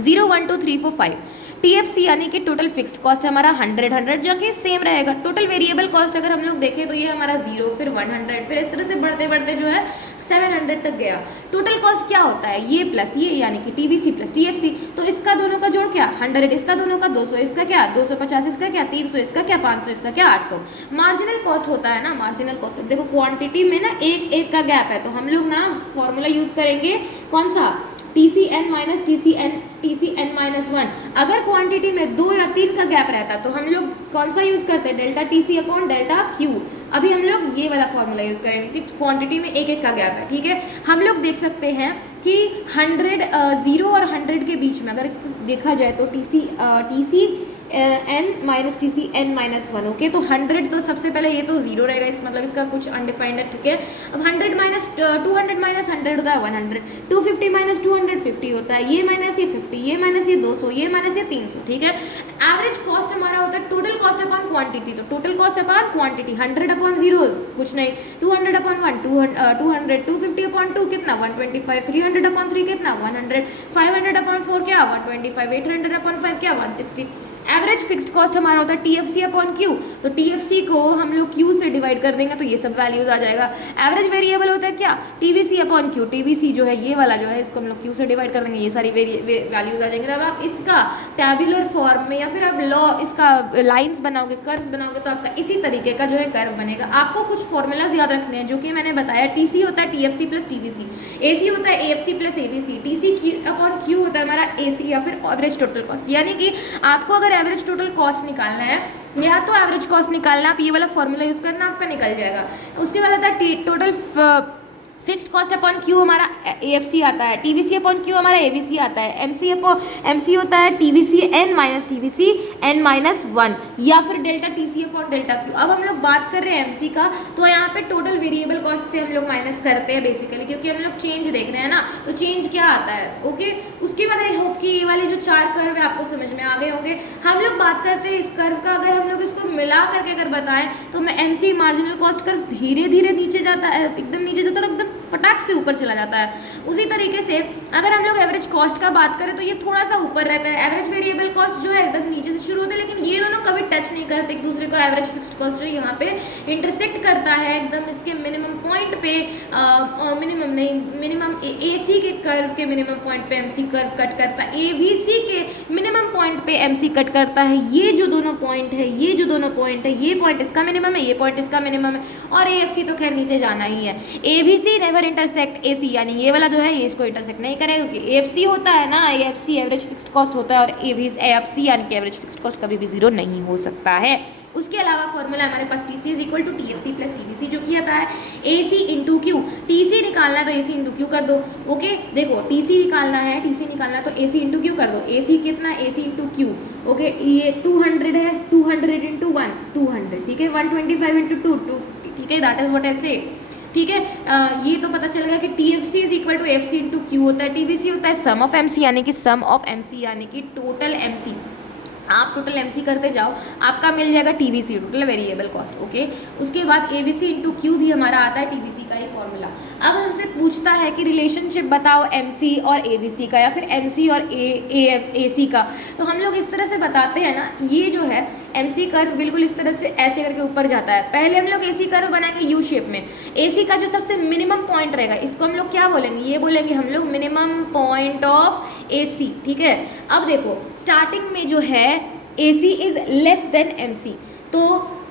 0 1 2 3 4 5 TFC यानी कि टोटल फिक्स्ड कॉस्ट हमारा 100 जाके सेम रहेगा। टोटल वेरिएबल कॉस्ट अगर हम लोग देखें तो ये हमारा 0 फिर 100 फिर इस तरह से बढ़ते जो है 700 तक गया। टोटल कॉस्ट क्या होता है? ये प्लस ये यानी कि TVC प्लस TFC, तो इसका दोनों का जोड़ क्या 100, इसका दोनों का 200, इसका क्या 250, इसका क्या 300, इसका क्या 500, इसका क्या 800। मार्जिनल कॉस्ट होता है ना, मार्जिनल कॉस्ट, अब देखो क्वांटिटी में ना एक का गैप है, तो हम लोग ना फॉर्मूला यूज करेंगे कौन सा, TCN माइनस TCN माइनस 1। अगर क्वांटिटी में 2 या 3 का गैप रहता तो हम लोग कौन सा यूज करते हैं, delta TC upon delta Q। अभी हम लोग ये वाला फॉर्मूला यूज करेंगे कि क्वांटिटी में एक का गैप है, ठीक है। हम लोग देख सकते हैं कि 0 और 100 के बीच में अगर देखा जाए तो TC n minus TCN minus 1, okay. तो 100 तो सबसे पहले ये तो 0 रहेगा, इस मतलब इसका कुछ अनडिफाइंड है, ठीक है। अब 100 माइनस 200 माइनस 100 होता है 100, 250 माइनस 200 50 होता है, ये माइनस ये 50, ये माइनस ये 200, ये माइनस ये 300, ठीक है। एवरेज कॉस्ट हमारा होता है टोटल कॉस्ट अपॉन क्वांटिटी, तो total cost upon quantity 100 upon 0 कुछ नहीं, 200 अपॉन 1 200, 250 अपॉन 2 कितना 125, 300 अपॉन 3 कितना 100, 500 अपॉन 4 क्या 125, 800 अपॉन 5 क्या 160। एवरेज फिक्स्ड कॉस्ट हमारा होता है TFC अपॉन Q, तो TFC को हम लोग Q से डिवाइड कर देंगे तो ये सब वैल्यूज आ जाएगा। एवरेज वेरिएबल होता है क्या TVC अपॉन Q, TVC जो है ये वाला जो है इसको हम लोग Q से डिवाइड कर देंगे, ये सारी वैल्यूज आ जाएंगे। अब आप इसका टैबुलर फॉर्म में या फिर आप इसका लाइंस बनाओगे, कर्व्स बनाओगे तो आपका इसी तरीके का जो है कर्व बनेगा। आपको कुछ फॉर्मूलाज याद रखने हैं जो कि मैंने बताया, TC होता है TFC प्लस TVC, AC होता है AFC plus ABC, TC upon Q होता है हमारा AC या फिर एवरेज टोटल कॉस्ट। यानी कि आपको अगर एवरेज टोटल कॉस्ट निकालना है या तो एवरेज कॉस्ट निकालना, आप ये वाला फॉर्मूला यूज करना, आपका निकल जाएगा। उसके बाद आता है total fixed cost upon Q हमारा AFC आता है, TVC अपॉन Q हमारा ABC आता है, MC होता है TVC n minus TVC n minus 1 या फिर delta TC upon delta Q। अब हम लोग बात कर रहे हैं MC का, तो यहाँ पे टोटल वेरिएबल कॉस्ट से हम लोग माइनस करते हैं बेसिकली, क्योंकि हम लोग चेंज देख रहे हैं ना, तो चेंज क्या आता है, ओके। उसके बाद आई होप कि ये वाले जो 4 कर्व है आपको समझ में आ गए होंगे। हम लोग बात करते हैं इस कर्व का, अगर हम लोग इसको मिला करके अगर बताएं तो मैं MC मार्जिनल कॉस्ट कर्व धीरे धीरे नीचे जाता है, एकदम नीचे जाता है, एकदम फटाक से ऊपर चला जाता है। उसी तरीके से अगर हम लोग एवरेज कॉस्ट का बात करें तो ये थोड़ा सा ऊपर रहता है। एवरेज वेरिएबल कॉस्ट जो है एकदम नीचे से शुरू होता है, लेकिन ये दोनों कभी टच नहीं करते एक दूसरे को। एवरेज फिक्स्ड कॉस्ट जो यहाँ पे इंटरसेक्ट करता है एकदम इसके मिनिमम पॉइंट पे, मिनिमम AC के कर्व के मिनिमम पॉइंट पे MC कर्व कट करता है, AVC के मिनिमम पॉइंट पे MC कट करता है। ये जो दोनों पॉइंट है, ये पॉइंट इसका मिनिमम है, ये पॉइंट इसका मिनिमम है, और AFC तो खैर नीचे जाना ही है। ABC नेवर इंटरसेक्ट AC, यानी ये वाला जो है ये इसको इंटरसेक्ट नहीं करेगा, क्योंकि AFC होता है ना, AFC एवरेज फिक्स्ड कॉस्ट होता है, और AFC यानी कि एवरेज फिक्स्ड कॉस्ट कभी भी 0 नहीं हो सकता है। उसके अलावा फॉर्मूला हमारे पास T C is equal to T F C plus T V C, जो कि आता है A C into Q. T C निकालना है तो ए सी इंटू क्यू कर दो। ओके, देखो टी सी निकालना है, टी सी निकालना है तो ए सी इंटू क्यू कर दो। ए सी कितना, ए सी इंटू क्यू। ओके, ये 200 है, 200 इंटू 1 200, ठीक है, 125 इंटू 2 250, ठीक है, दैट इज व्हाट आई से, ठीक है। ये तो पता चल गया कि T F C is equal to F C into Q होता है, टी बी सी होता है सम ऑफ एम सी, यानी कि सम ऑफ एम सी यानी कि टोटल एम सी। आप टोटल एमसी करते जाओ, आपका मिल जाएगा TVC, total variable cost. Okay, उसके बाद एबीसी इंटू क्यू भी हमारा आता है टीवीसी का ही फॉर्मूला। अब हमसे पूछता है कि रिलेशनशिप बताओ एमसी और एबीसी का, या फिर एमसी और एसी का। तो हम लोग इस तरह से बताते हैं ना, ये जो है एमसी कर्व बिल्कुल इस तरह से ऐसे करके ऊपर जाता है। पहले हम लोग एसी कर्व बनाएंगे यू शेप में। एसी का जो सबसे मिनिमम पॉइंट रहेगा, इसको हम लोग क्या बोलेंगे, ये बोलेंगे हम लोग मिनिमम पॉइंट ऑफ एसी, ठीक है। अब देखो स्टार्टिंग में जो है AC is less then MC, तो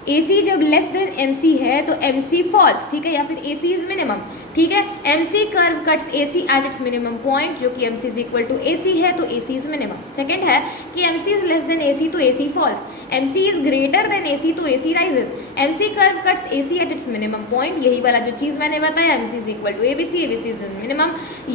AC जब लेस देन MC है तो MC फॉल्स, ठीक है, या फिर AC इज मिनिमम, ठीक है। MC curve cuts AC at its minimum point, जो कि MC is equal to AC है तो AC इज मिनिमम। सेकंड है कि MC is less than AC तो AC falls, MC is greater than AC तो AC rises. MC curve cuts AC at its minimum point, यही वाला जो चीज़ मैंने बताया, MC is equal to ABC, ABC is minimum.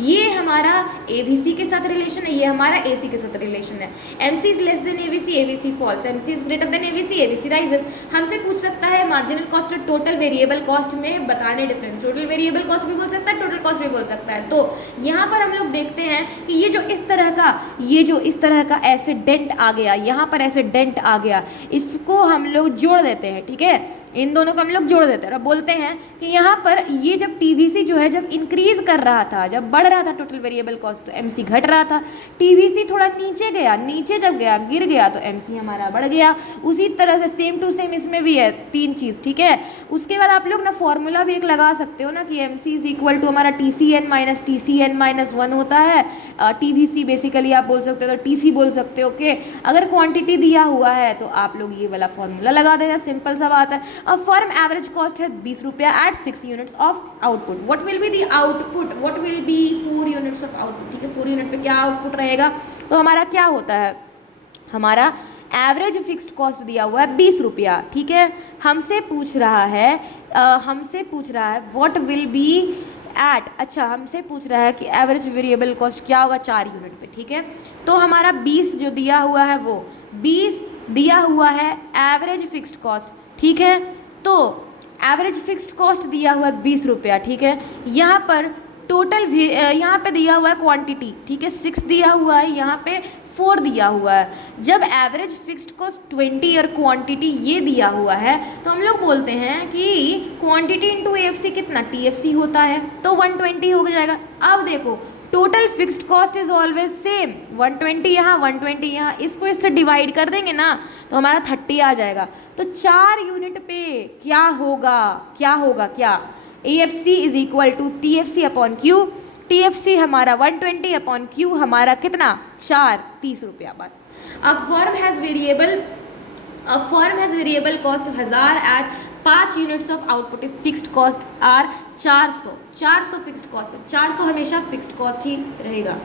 ये हमारा ABC के साथ रिलेशन है, ये हमारा AC के साथ रिलेशन है। MC is less than ABC, ABC falls, MC is greater than ABC, ABC rises. हमसे पूछ सकता है मार्जिनल कॉस्ट और टोटल वेरिएबल कॉस्ट में बताने डिफरेंस, टोटल वेरिएबल कॉस्ट भी बोल सकता है, टोटल कॉस्ट भी बोल सकता है। तो यहाँ पर हम लोग देखते हैं कि ये जो इस तरह का ऐसे डेंट आ गया, यहाँ पर ऐसे डेंट आ गया, इसको हम लोग जोड़ देते हैं, ठीक है, इन दोनों को हम लोग जोड़ देते हैं और बोलते हैं कि यहाँ पर ये जब टीवीसी जो है जब इंक्रीज कर रहा था, जब बढ़ रहा था टोटल वेरिएबल कॉस्ट, तो एमसी घट रहा था। टीवीसी थोड़ा नीचे गया, नीचे जब गया गिर गया तो एमसी हमारा बढ़ गया। उसी तरह से सेम टू सेम इसमें भी है, तीन चीज़, ठीक है। उसके बाद आप लोग ना फॉर्मूला भी एक लगा सकते हो ना कि एमसी इज इक्वल टू हमारा TCN-1 होता है। टीवीसी बेसिकली आप बोल सकते हो तो टीसी बोल सकते हो। ओके, अगर क्वांटिटी दिया हुआ है तो आप लोग ये वाला फॉर्मूला लगा देना, सिंपल सा बात है। A firm average cost है 20 रुपया at 6 units of output. What will be the output? What will be 4 units of output? ठीक है, 4 यूनिट पे क्या आउटपुट रहेगा, तो हमारा क्या होता है, हमारा एवरेज फिक्स्ड कॉस्ट दिया हुआ है 20 रुपया, ठीक है। हमसे पूछ रहा है व्हाट विल बी एट, अच्छा हमसे पूछ रहा है कि एवरेज वेरिएबल कॉस्ट क्या होगा 4 यूनिट पे, ठीक है। तो हमारा 20 जो दिया हुआ है वो 20 दिया हुआ है एवरेज फिक्स्ड कॉस्ट, ठीक है। तो एवरेज फिक्स्ड कॉस्ट दिया हुआ है 20 रुपया, ठीक है। यहाँ पर टोटल यहाँ पे दिया हुआ है क्वांटिटी, ठीक है, 6 दिया हुआ है, यहाँ पे 4 दिया हुआ है। जब एवरेज फिक्स्ड कॉस्ट 20 और क्वांटिटी ये दिया हुआ है तो हम लोग बोलते हैं कि क्वांटिटी इंटू एफसी कितना, TFC होता है, तो 120 हो जाएगा। अब देखो total fixed cost is always same, 120 यहाँ 120 यहाँ, इसको इससे डिवाइड कर देंगे ना तो हमारा 30 आ जाएगा। तो 4 यूनिट पे क्या होगा AFC is equal to TFC upon Q। TFC हमारा 120 अपॉन Q हमारा कितना 4, 30 रुपया बस। A firm has variable cost 1000 at 5 units of output, fixed cost are 400 fixed cost है, 400 हमेशा फिक्स्ड कॉस्ट ही रहेगा।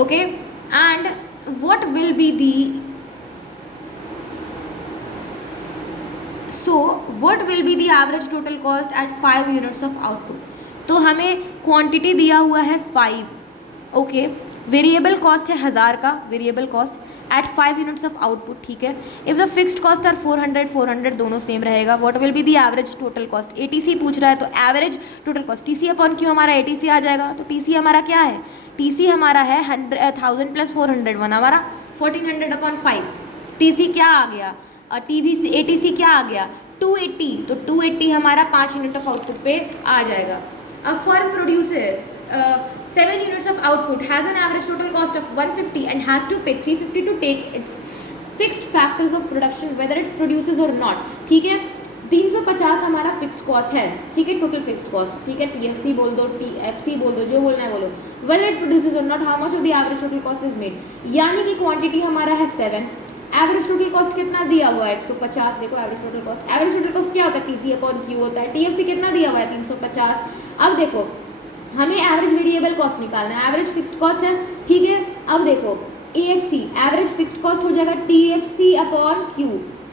Okay, and what will be the average total cost at 5 units of output. तो हमें क्वांटिटी दिया हुआ है 5, ओके, वेरिएबल कॉस्ट है 1000 का variable cost at 5 units of output, ठीक है। If the fixed cost are 400 दोनों सेम रहेगा। What will be the average total cost, ATC पूछ रहा है तो average total cost TC upon Q हमारा ATC आ जाएगा। तो TC हमारा क्या है, TC हमारा है 1000 प्लस 401 हमारा 1400 अपॉन 5। TC क्या आ गया, ATC क्या आ गया 280, तो 280 हमारा 5 यूनिट ऑफ आउटपुट पे आ जाएगा। A firm produces 7 units of output, has an average total cost of 150 and has to pay 350 to take its fixed factors of production whether it produces or not, ठीक है। 350 हमारा fixed cost है, ठीक है, total fixed cost, ठीक है। TFC बोल दो, TFC बोल दो, जो बोलना है बोलो। whether it produces or not, how much of the average total cost is made, यानी कि क्वांटिटी हमारा है 7, एवरेज टोटल कॉस्ट कितना दिया हुआ है 150। देखो एवरेज टोटल कॉस्ट क्या होता है, TC अपॉन Q होता है। TFC कितना दिया हुआ है 350। अब देखो हमें एवरेज वेरिएबल कॉस्ट निकालना है, एवरेज फिक्स्ड कॉस्ट है, ठीक है। अब देखो AFC एवरेज फिक्स्ड कॉस्ट हो जाएगा TFC upon Q,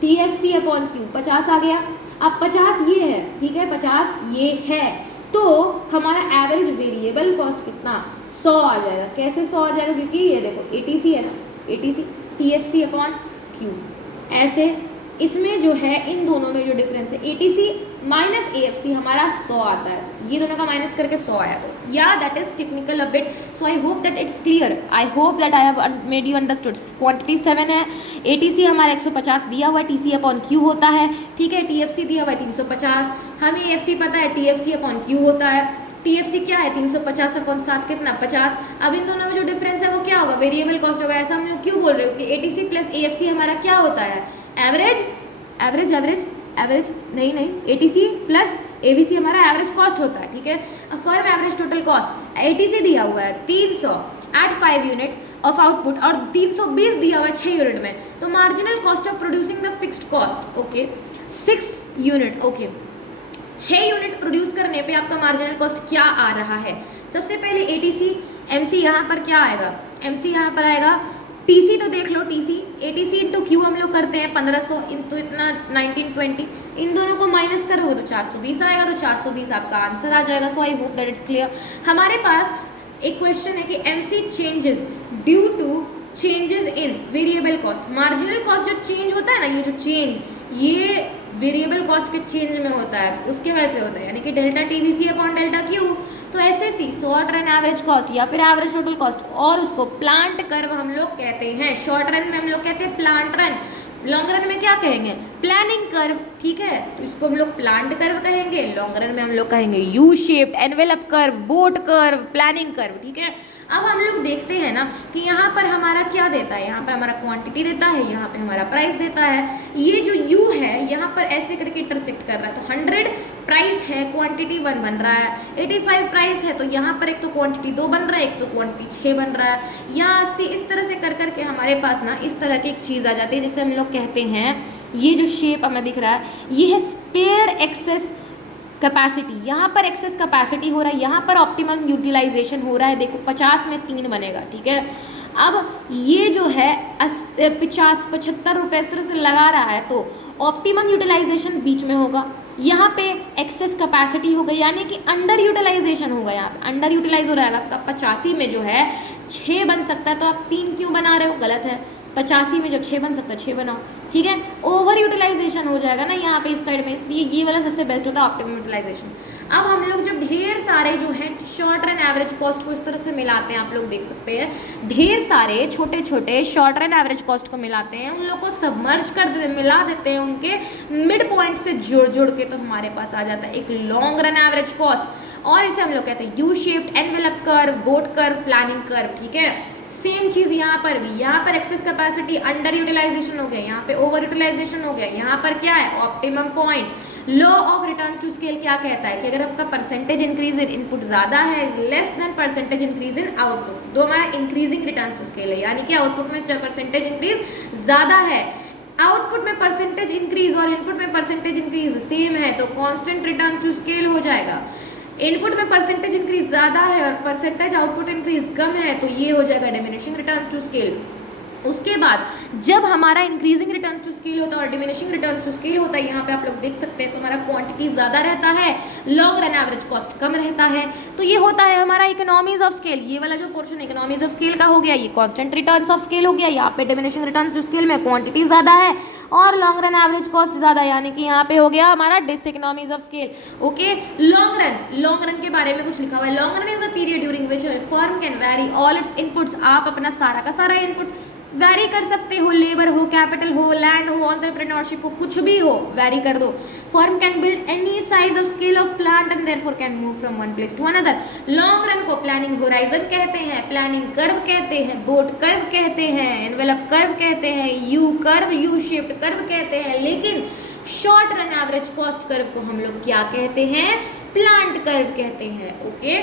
TFC upon Q 50 आ गया। अब 50 ये है, ठीक है, 50 ये है, तो हमारा एवरेज वेरिएबल कॉस्ट कितना 100 आ जाएगा। कैसे 100 आ जाएगा, क्योंकि ये देखो ATC है ना, ATC TFC अपॉन Q, ऐसे इसमें जो है इन दोनों में जो डिफरेंस है ATC माइनस AFC हमारा 100 आता है, ये दोनों का माइनस करके 100 आया। तो या that is technical a bit, so I hope that it's clear, I hope that I have made you understood. Quantity 7 है, ATC हमारा 150 दिया हुआ है, TC अपॉन Q होता है, ठीक है, TFC दिया हुआ है 350, हमें AFC पता है TFC अपॉन Q होता है। TFC क्या है 350 अपॉन 7 कितना 50। अब इन दोनों में जो डिफरेंस है वो क्या होगा, वेरिएबल कॉस्ट होगा। ऐसा हम लोग क्यों बोल रहे हो कि ATC प्लस AFC हमारा क्या होता है, एवरेज एवरेज एवरेज एवरेज नहीं ATC प्लस ABC हमारा एवरेज कॉस्ट होता है, ठीक है। Firm average total cost ATC दिया हुआ है 300 एट 5 यूनिट्स ऑफ आउटपुट और 320 दिया हुआ है 6 यूनिट में, तो marginal cost of producing the fixed cost, okay 6 unit, okay 6 unit produce करने पे आपका मार्जिनल कॉस्ट क्या आ रहा है। सबसे पहले ATC, MC यहाँ पर क्या आएगा, MC यहाँ पर आएगा, TC तो देख लो, TC ATC इंटू Q हम लोग करते हैं 1500 इंटू इतना 1920, इन दोनों को माइनस करोगे तो 420 आएगा, तो 420 आपका आंसर आ जाएगा। So I hope that it's clear. हमारे पास एक क्वेश्चन है कि MC changes due to changes in variable cost, marginal cost जो चेंज होता है ना, ये जो चेंज ये वेरिएबल कॉस्ट के चेंज में होता है, उसके वैसे होता है, यानी कि delta TVC upon delta Q। तो SAC short run average cost या फिर एवरेज टोटल कॉस्ट, और उसको प्लांट कर्व हम लोग कहते हैं। शॉर्ट रन में हम लोग कहते हैं प्लांट रन, लॉन्ग रन में क्या कहेंगे, प्लानिंग कर्व, ठीक है, तो इसको हम लोग प्लांट कर्व कहेंगे, लॉन्ग रन में हम लोग कहेंगे U shaped, envelope curve, boat curve, planning curve, ठीक है। अब हम लोग देखते हैं ना कि यहाँ पर हमारा क्या देता है, यहाँ पर हमारा क्वांटिटी देता है, यहाँ पे हमारा प्राइस देता है। ये जो U है यहाँ पर ऐसे करके इंटरसेक्ट कर रहा है, तो 100 प्राइस है, क्वांटिटी 1 बन रहा है, 85 प्राइस है, तो यहाँ पर एक तो क्वांटिटी 2 बन रहा है, एक तो क्वांटिटी 6 बन रहा है। यहाँ 80 इस तरह से कर करके हमारे पास ना इस तरह की एक चीज़ आ जाती है जिसे हम लोग कहते हैं, ये जो शेप हमें दिख रहा है ये है स्पेयर एक्सेस कैपेसिटी। यहाँ पर एक्सेस कैपेसिटी हो रहा है, यहाँ पर ऑप्टिमम यूटिलाइजेशन हो रहा है। देखो 50 में 3 बनेगा, ठीक है। अब ये जो है 75 रुपये इस तरह से लगा रहा है, तो ऑप्टिमम यूटिलाइजेशन बीच में होगा, यहाँ पे एक्सेस कैपेसिटी हो गई, यानी कि अंडर यूटिलाइजेशन होगा। यहाँ पे अंडर यूटिलाइज हो रहा है आपका 85 में जो है 6 बन सकता है, तो आप 3 क्यों बना रहे हो, गलत है। 85 में जब 6 बन सकता है 6 बनाओ, ठीक है। ओवर यूटिलाइजेशन हो जाएगा ना यहाँ पे इस साइड में, इसलिए ये वाला सबसे बेस्ट होता है ऑप्टिमम यूटिलाइजेशन। अब हम लोग जब ढेर सारे जो हैं शॉर्ट रन एवरेज कॉस्ट को इस तरह से मिलाते हैं, आप लोग देख सकते हैं ढेर सारे छोटे छोटे शॉर्ट रन एवरेज कॉस्ट को मिलाते हैं, उन लोग को सबमर्ज कर देते हैं, मिला देते हैं, उनके मिड पॉइंट से जोड़ जोड़ के, तो हमारे पास आ जाता है एक लॉन्ग रन एवरेज कॉस्ट, और इसे हम लोग कहते हैं U shaped, envelope curve, boat curve, planning curve, ठीक है। सेम चीज़ यहाँ पर भी, यहाँ पर एक्सेस कैपेसिटी अंडर यूटिलाइजेशन हो गया, यहाँ पे ओवर यूटिलाइजेशन हो गया, यहाँ पर क्या है optimum point. Law of returns to scale क्या कहता है कि अगर आपका परसेंटेज इंक्रीज इन इनपुट ज़्यादा है is less then percentage increase in output, दो हमारा इंक्रीजिंग रिटर्न्स टू स्केल है, यानी कि आउटपुट में परसेंटेज इंक्रीज ज़्यादा है, आउटपुट में परसेंटेज इंक्रीज और इनपुट में परसेंटेज इंक्रीज सेम है, तो कांस्टेंट रिटर्न्स टू स्केल हो जाएगा। इनपुट में परसेंटेज इंक्रीज ज़्यादा है और परसेंटेज आउटपुट इंक्रीज कम है, तो ये हो जाएगा डिमिनिशिंग रिटर्न्स टू स्केल। उसके बाद जब हमारा इंक्रीजिंग रिटर्न्स टू स्केल होता है और डिमिनिशिंग रिटर्न्स टू स्केल होता है, यहाँ पे आप लोग देख सकते हैं तो हमारा क्वांटिटी ज़्यादा रहता है, लॉन्ग रन एवरेज कॉस्ट कम रहता है, तो ये होता है हमारा इकोनॉमीज ऑफ स्केल। ये वाला जो पोर्शन इकोनॉमीज ऑफ स्केल का हो गया, ये कांस्टेंट रिटर्न्स ऑफ स्केल हो गया, यहाँ पे डिमिनिशिंग रिटर्न्स टू स्केल में क्वांटिटी ज़्यादा है और लॉन्ग रन एवरेज कॉस्ट ज़्यादा, यानी कि यहाँ पे हो गया हमारा diseconomies of scale. Okay, long run के बारे में कुछ लिखा हुआ है, long run is a period during which firm can vary all its inputs. आप अपना सारा का सारा इनपुट वैरी कर सकते हो, लेबर हो, कैपिटल हो, लैंड हो, एंटरप्रेन्योरशिप हो, कुछ भी हो, वैरी कर दो। Firm can build any size of scale of plant and therefore can move from one place to another. Long run को प्लानिंग होराइजन कहते हैं, प्लानिंग कर्व कहते हैं, बोट कर्व कहते हैं, एनवेलप कर्व कहते हैं, you curve, U shaped curve कहते हैं, लेकिन short run average cost curve को हम लोग क्या कहते हैं, प्लांट कर्व कहते हैं। ओके,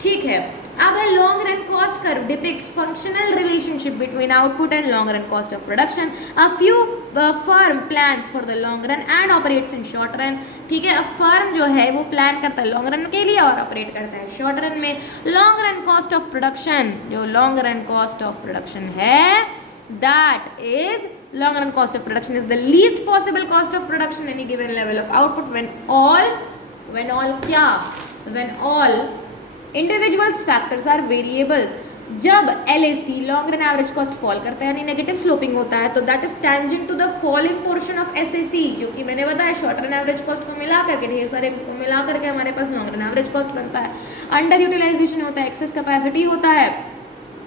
ठीक है। अब है long run cost curve depicts functional relationship between output and long run cost of production. A few firm plans for the long run and operates in short run. ठीक है, अब firm जो है वो प्लान करता है लॉन्ग रन के लिए और ऑपरेट करता है शॉर्ट रन में। Long run cost of production, जो long run cost of production है that is long run cost of production is the least possible cost of production any given level of output when all individuals factors are variables. जब LAC long run average cost fall करता है यानी negative sloping होता है तो that is tangent to the falling portion of SAC, जो कि मैंने बताया शॉर्ट रन एवरेज कॉस्ट को मिला करके ढेर सारे को मिला करके हमारे पास लॉन्ग रन एवरेज कॉस्ट बनता है. अंडर यूटिलाइजेशन होता है, एक्सेस कैपेसिटी होता है.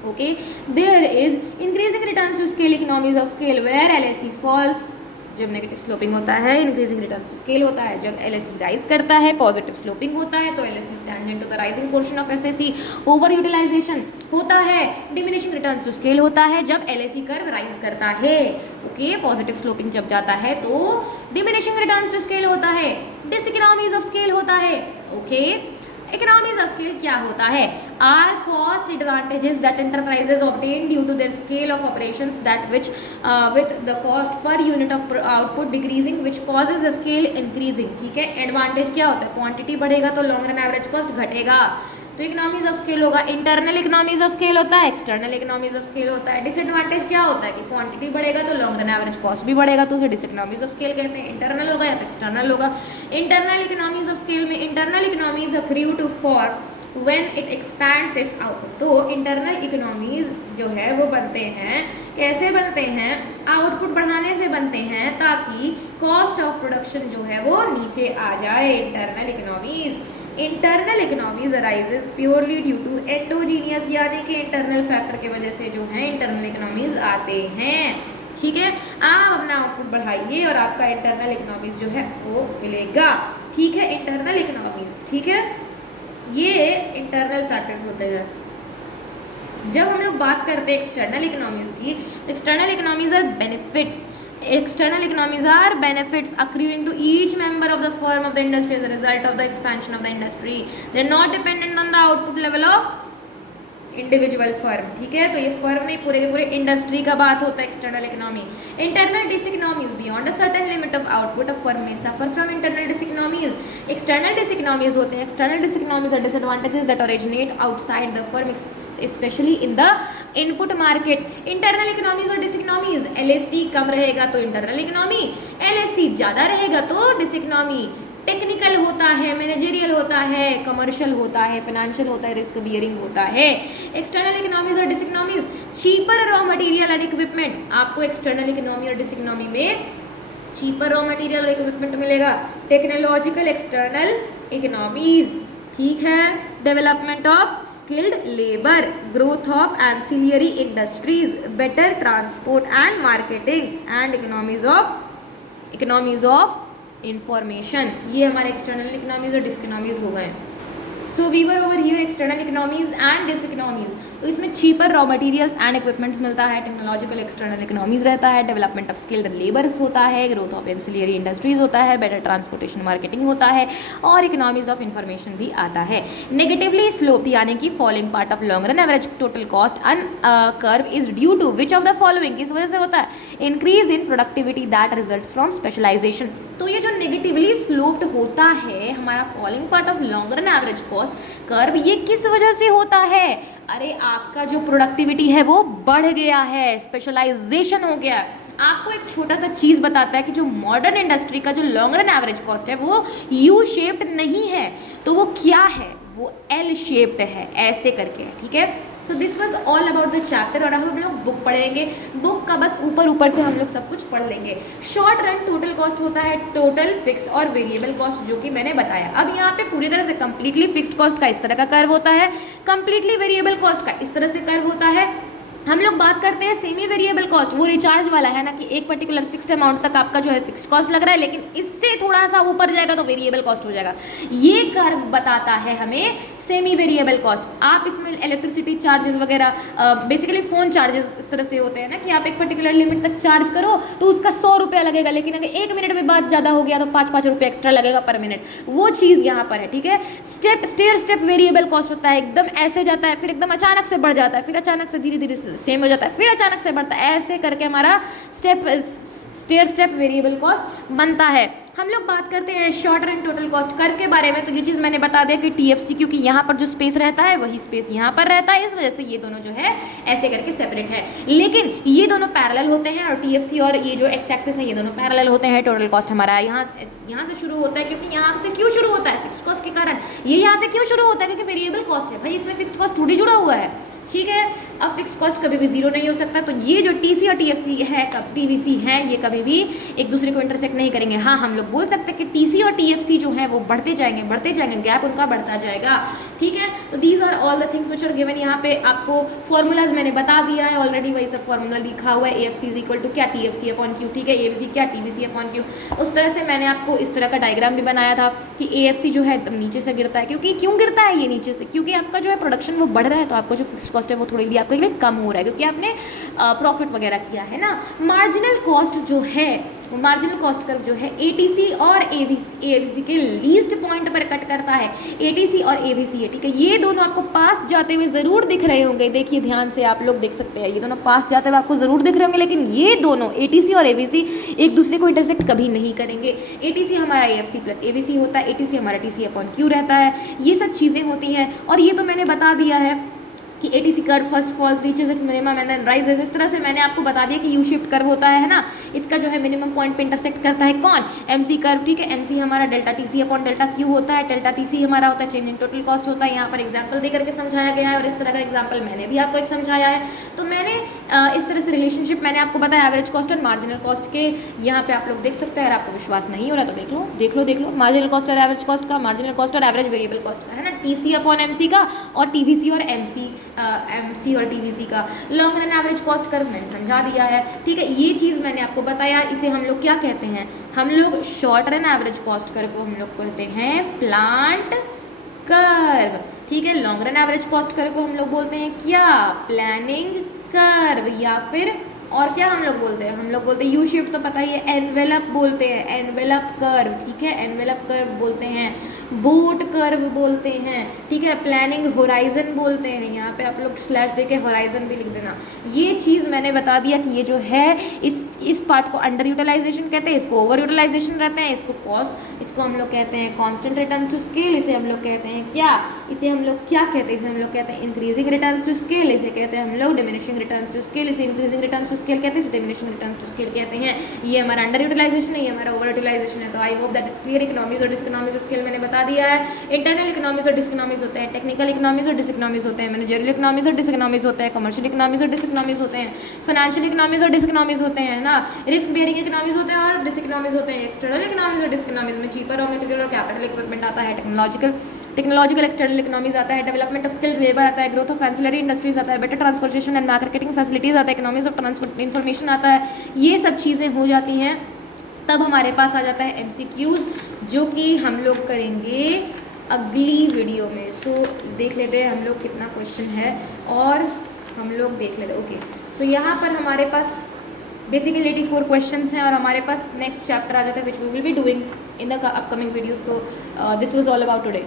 Okay, there is increasing returns to scale, economies of scale where LAC falls. जब नेगेटिव स्लोपिंग होता है इंक्रीजिंग रिटर्न्स टू स्केल होता है. जब LAC राइज करता है पॉजिटिव स्लोपिंग होता है तो LAC is tangent to the rising portion of SAC. Over utilisation होता है डिमिनिशिंग रिटर्न्स टू स्केल होता है जब LAC कर्व राइज करता है. ओके, पॉजिटिव स्लोपिंग जब जाता है तो डिमिनिशिंग रिटर्न्स टू स्केल होता है, डिसइकोनॉमीज ऑफ स्केल होता है. ओके, इकोनॉमीज ऑफ स्केल क्या होता है? Are cost advantages that enterprises obtain due to their scale of operations that which with the cost per unit of output decreasing which causes scale increasing. ठीक है, advantage क्या होता है? Quantity बढ़ेगा तो लॉन्ग रन एवरेज कॉस्ट घटेगा. तो economies of scale होगा. इंटरनल इकोनॉमीज ऑफ स्केल होता है, एक्सटर्नल इकोनॉमीज ऑफ स्केल होता है. डिसएडवांटेज क्या होता है कि क्वांटिटी बढ़ेगा तो लॉन्ग रन एवरेज कॉस्ट भी बढ़ेगा तो उसे डिसइकोनॉमीज ऑफ स्केल कहते हैं. इंटरनल होगा या तो एक्सटर्नल होगा. इंटरनल इकोनॉमीज ऑफ स्केल में internal economies accrue to for when it expands its output. तो इंटरनल इकोनॉमीज जो है वो बनते हैं, कैसे बनते हैं? आउटपुट बढ़ाने से बनते हैं ताकि कॉस्ट ऑफ प्रोडक्शन जो है वो नीचे आ जाए. Internal economies. Internal economies arises purely due to endogenous यानी कि इंटरनल फैक्टर की वजह से जो है इंटरनल इकोनॉमीज आते हैं. ठीक है, आप अपना आउटपुट बढ़ाइए और आपका इंटरनल इकोनॉमीज जो है वो मिलेगा. ठीक है, इंटरनल इकोनॉमीज. ठीक है, ये इंटरनल फैक्टर्स होते हैं. जब हम लोग बात करते हैं एक्सटर्नल इकोनॉमीज की, external economies are benefits. External economies are benefits accruing to each member of the firm of the industry as a result of the expansion of the industry. They are not dependent on the output level of individual firm. ठीक है, तो ये firm नहीं, पूरे के पूरे industry का बात होता है external economy. Internal diseconomies beyond a certain limit of output of firm में suffer from internal diseconomies. External diseconomies होते हैं. External diseconomies are disadvantages that originate outside the firm specially in the input market. Internal economies और diseconomies. LAC कम रहेगा तो internal economy, LAC ज़्यादा रहेगा तो डिसइकोनॉमी. Technical होता है, मैनेजरियल होता है, कमर्शियल होता है, फाइनेंशियल होता है, रिस्क बियरिंग होता है. एक्सटर्नल इकोनॉमीज और diseconomies. Cheaper raw material and equipment. आपको एक्सटर्नल इकोनॉमी और डिसइकोनॉमी में चीपर रॉ मटेरियल और इक्विपमेंट मिलेगा. Technological external economies. ठीक है, development of skilled labour, growth of ancillary industries, better transport and marketing and economies of information. ये हमारे external economies और डिसइकोनॉमीज हो गए. So we were over here external economies and diseconomies. तो इसमें cheaper raw materials and equipments मिलता है, technological external economies रहता है, डेवलपमेंट ऑफ स्किल्ड लेबर्स होता है, ग्रोथ ऑफ एंसिलियरी इंडस्ट्रीज होता है, बेटर ट्रांसपोर्टेशन मार्केटिंग होता है और इकोनॉमीज ऑफ इंफॉर्मेशन भी आता है. नेगेटिवली स्लोप यानी कि falling part of long run average total cost curve is due to which of the following. किस वजह से होता है? Increase in productivity that results from specialisation. तो ये जो नेगेटिवली स्लोप्ड होता है हमारा falling part of long run average cost curve, ये किस वजह से होता है? अरे आपका जो प्रोडक्टिविटी है वो बढ़ गया है, स्पेशलाइजेशन हो गया. आपको एक छोटा सा चीज़ बताता है कि जो मॉडर्न इंडस्ट्री का जो लॉन्ग रन एवरेज कॉस्ट है वो यू शेप्ड नहीं है, तो वो क्या है? वो एल शेप्ड है, ऐसे करके है. ठीक है, so this was all about the chapter. और अब हम लोग बुक पढ़ेंगे. बुक का बस ऊपर से हम लोग सब कुछ पढ़ लेंगे. शॉर्ट रन टोटल कॉस्ट होता है टोटल फिक्स्ड और वेरिएबल कॉस्ट, जो कि मैंने बताया. अब यहाँ पे पूरी तरह से कंप्लीटली फिक्स्ड कॉस्ट का इस तरह का कर्व होता है, कंप्लीटली वेरिएबल कॉस्ट का इस तरह से कर्व होता है. हम लोग बात करते हैं सेमी वेरिएबल कॉस्ट, वो रिचार्ज वाला है ना, कि एक पर्टिकुलर फिक्स्ड अमाउंट तक आपका जो है फिक्स्ड कॉस्ट लग रहा है, लेकिन इससे थोड़ा सा ऊपर जाएगा तो वेरिएबल कॉस्ट हो जाएगा. ये कर्व बताता है हमें सेमी वेरिएबल कॉस्ट. आप इसमें इलेक्ट्रिसिटी चार्जेस वगैरह, बेसिकली फ़ोन चार्जेस इस तरह से होते हैं ना कि आप एक पर्टिकुलर लिमिट तक चार्ज करो तो उसका 100 रुपया लगेगा, लेकिन अगर 1 मिनट में बात ज़्यादा हो गया तो 5-5 रुपये एक्स्ट्रा लगेगा पर मिनट. वो चीज़ यहाँ पर है. ठीक है, स्टेप वेरिएबल कॉस्ट होता है. एकदम ऐसे जाता है, फिर एकदम अचानक से बढ़ जाता है, फिर अचानक से धीरे धीरे सेम हो जाता है, फिर अचानक से बढ़ता है. ऐसे करके हमारा स्टेप वेरिएबल कॉस्ट बनता है. हम लोग बात करते हैं short run total cost curve के बारे में। तो ये चीज़ मैंने बता दिया कि टीएफसी, क्योंकि यहाँ पर जो स्पेस रहता है वही स्पेस यहाँ पर रहता है, इस वजह से ये दोनों जो है ऐसे करके सेपरेट है, लेकिन ये दोनों पैरेलल होते हैं। और टीएफसी और ये जो एक्स एक्सिस है ये दोनों पैरेलल होते हैं। टोटल कॉस्ट हमारा यहाँ से शुरू होता है, क्योंकि यहाँ से क्यों शुरू होता है, फिक्स कॉस्ट के कारण। ये यहाँ से क्यों शुरू होता है, क्योंकि वेरिएबल कॉस्ट है भाई, इसमें फिक्स कॉस्ट थोड़ी जुड़ा हुआ है, ठीक है। अब फिक्स कॉस्ट कभी भी जीरो नहीं हो सकता, तो ये जो टीसी और टीएफसी है, टीवीसी है, ये कभी भी एक दूसरे को इंटरसेक्ट नहीं करेंगे। हाँ, हम लोग बोल सकते हैं कि टीसी और टीएफसी जो है वो बढ़ते जाएंगे, गैप उनका बढ़ता जाएगा, ठीक है। तो these are all the things which are given. यहाँ पे आपको फॉर्मूलाज मैंने बता दिया है ऑलरेडी, वही सब फॉर्मूला लिखा हुआ है। एएफसी इज इक्वल टू क्या, टीएफसी अपॉन क्यू, ठीक है। एएफसी क्या, टीवीसी अपॉन क्यू। उस तरह से मैंने आपको इस तरह का डायग्राम भी बनाया था कि एएफसी जो है एकदम नीचे से गिरता है, क्योंकि क्यों गिरता है ये नीचे से, क्योंकि आपका जो है प्रोडक्शन वो बढ़ रहा है, तो आपको जो फिक्स कॉस्ट है वो थोड़ी सी आपके लिए कम हो रहा है, क्योंकि आपने प्रॉफिट वगैरह किया है ना। मार्जिनल कॉस्ट जो है, मार्जिनल कॉस्ट कर्व जो है एटीसी और एबीसी के लीस्ट पॉइंट पर कट करता है। एटीसी और एबीसी है, ठीक है। ये दोनों आपको पास जाते हुए ज़रूर दिख रहे होंगे, देखिए ध्यान से आप लोग देख सकते हैं, ये दोनों पास जाते हुए आपको ज़रूर दिख रहे होंगे, लेकिन ये दोनों एटीसी और एबीसी एक दूसरे को इंटरसेक्ट कभी नहीं करेंगे। एटीसी हमारा एएफसी प्लस एबीसी होता है, एटीसी हमारा टीसी अपॉन क्यू रहता है, ये सब चीज़ें होती हैं। और ये तो मैंने बता दिया है कि ATC curve first falls reaches its minimum and then rises. इस तरह से मैंने आपको बता दिया कि यू शिफ्ट कर्व होता है ना, इसका जो है मिनिमम पॉइंट पे इंटरसेक्ट करता है कौन, एमसी कर्व, ठीक है। एमसी हमारा delta TC upon delta Q होता है, डेल्टा टीसी हमारा होता है चेंज इन टोटल कॉस्ट होता है। यहाँ पर एग्जाम्पल दे करके समझाया गया है, और इस तरह का एग्जाम्पल मैंने भी आपको एक समझाया है। तो मैंने इस तरह से रिलेशनशिप मैंने आपको बताया एवरेज कॉस्ट और मार्जिनल कॉस्ट के। यहाँ पे आप लोग देख सकते हैं, अगर आपको विश्वास नहीं हो रहा तो देख लो मार्जिनल कॉस्ट और एवरेज कॉस्ट का, मार्जिनल कॉस्ट और एवरेज वेरिएबल कॉस्ट का, है ना, टीसी अपॉन एमसी का, और टीवीसी और एमसी और टीवीसी का। Long run average cost curve मैंने समझा दिया है, ठीक है। ये चीज़ मैंने आपको बताया, इसे हम लोग क्या कहते हैं, हम लोग short run average cost curve को हम लोग कहते हैं प्लांट कर्व, ठीक है। Long run average cost curve को हम लोग बोलते हैं क्या, प्लानिंग कर्व, या फिर और क्या हम लोग बोलते हैं, हम लोग बोलते हैं यू शिफ्ट तो पता ही है, एनवेलप बोलते हैं, एनवेलप कर्व, ठीक है। एनवेलप कर्व बोलते हैं, बोट कर्व बोलते हैं, ठीक है। प्लानिंग होराइजन बोलते हैं, यहाँ पे आप लोग स्लैश देके होराइजन भी लिख देना। ये चीज़ मैंने बता दिया कि ये जो है इस पार्ट को अंडर यूटिलाइजेशन कहते हैं, इसको ओवर यूटिलाइजेशन रहते हैं, इसको कॉस्ट, इसको हम लोग कहते हैं कांस्टेंट रिटर्न टू स्केल, इसे हम लोग कहते हैं क्या, इसे हम लोग क्या कहते हैं, इसे हम लोग कहते हैं इंक्रीजिंग रिटर्न्स टू स्केल, इसे कहते हैं हम लोग डिमिनिशिंग रिटर्न्स टू स्केल, इसे इंक्रीजिंग रिटर्न्स टू स्केल कहते हैं, इसे डिमिनिशिंग रिटर्न्स टू स्केल कहते हैं। ये हमारा अंडर यूटिलाइजेशन है, ये हमारा ओवर यूटिलाइजेशन है। तो I hope that is clear. Economies और डिसइकोनॉमीज ऑफ स्केल मैंने बता दिया है। इंटरनल इकोनॉमीज और डिसइकोनॉमीज होते हैं, टेक्निकल इकोनॉमीज और डिसइकोनॉमीज होते हैं, मैनेजरियल इकोनॉमीज और डिसइकोनॉमीज होते हैं, कमर्शियल इकोनॉमीज और डिसइकोनॉमीज होते हैं, फाइनेंशियल इकोनॉमीज और डिसइकोनॉमीज होते हैं ना, रिस्क बेयरिंग इकोनॉमीज होते हैं और डिसइकोनॉमीज होते हैं। एक्सटर्नल इकोनॉमीज और डिसइकोनॉमीज में चीपर रॉ मटेरियल और कैपिटल इक्विपमेंट आता है, टेक्नोलॉजिकल एक्सटर्नल इकोनॉमीज आता है, डेवलपमेंट ऑफ स्किल्ड लेबर आता है, ग्रोथ ऑफ एंसिलरी इंडस्ट्रीज आता है, better transportation and marketing facilities आता है, इकोनॉमीज ऑफ ट्रांसपोर्ट इन्फॉर्मेशन आता है। ये सब चीज़ें हो जाती हैं, तब हमारे पास आ जाता है एमसीक्यूज, जो कि हम लोग करेंगे अगली वीडियो में। सो देख लेते हैं हम लोग कितना क्वेश्चन है, और हम लोग देख लेते हैं। ओके, सो यहाँ पर हमारे पास बेसिकली 84 क्वेश्चंस हैं, और हमारे पास नेक्स्ट चैप्टर आ जाता है which we will be doing in the upcoming videos. तो this was all about today.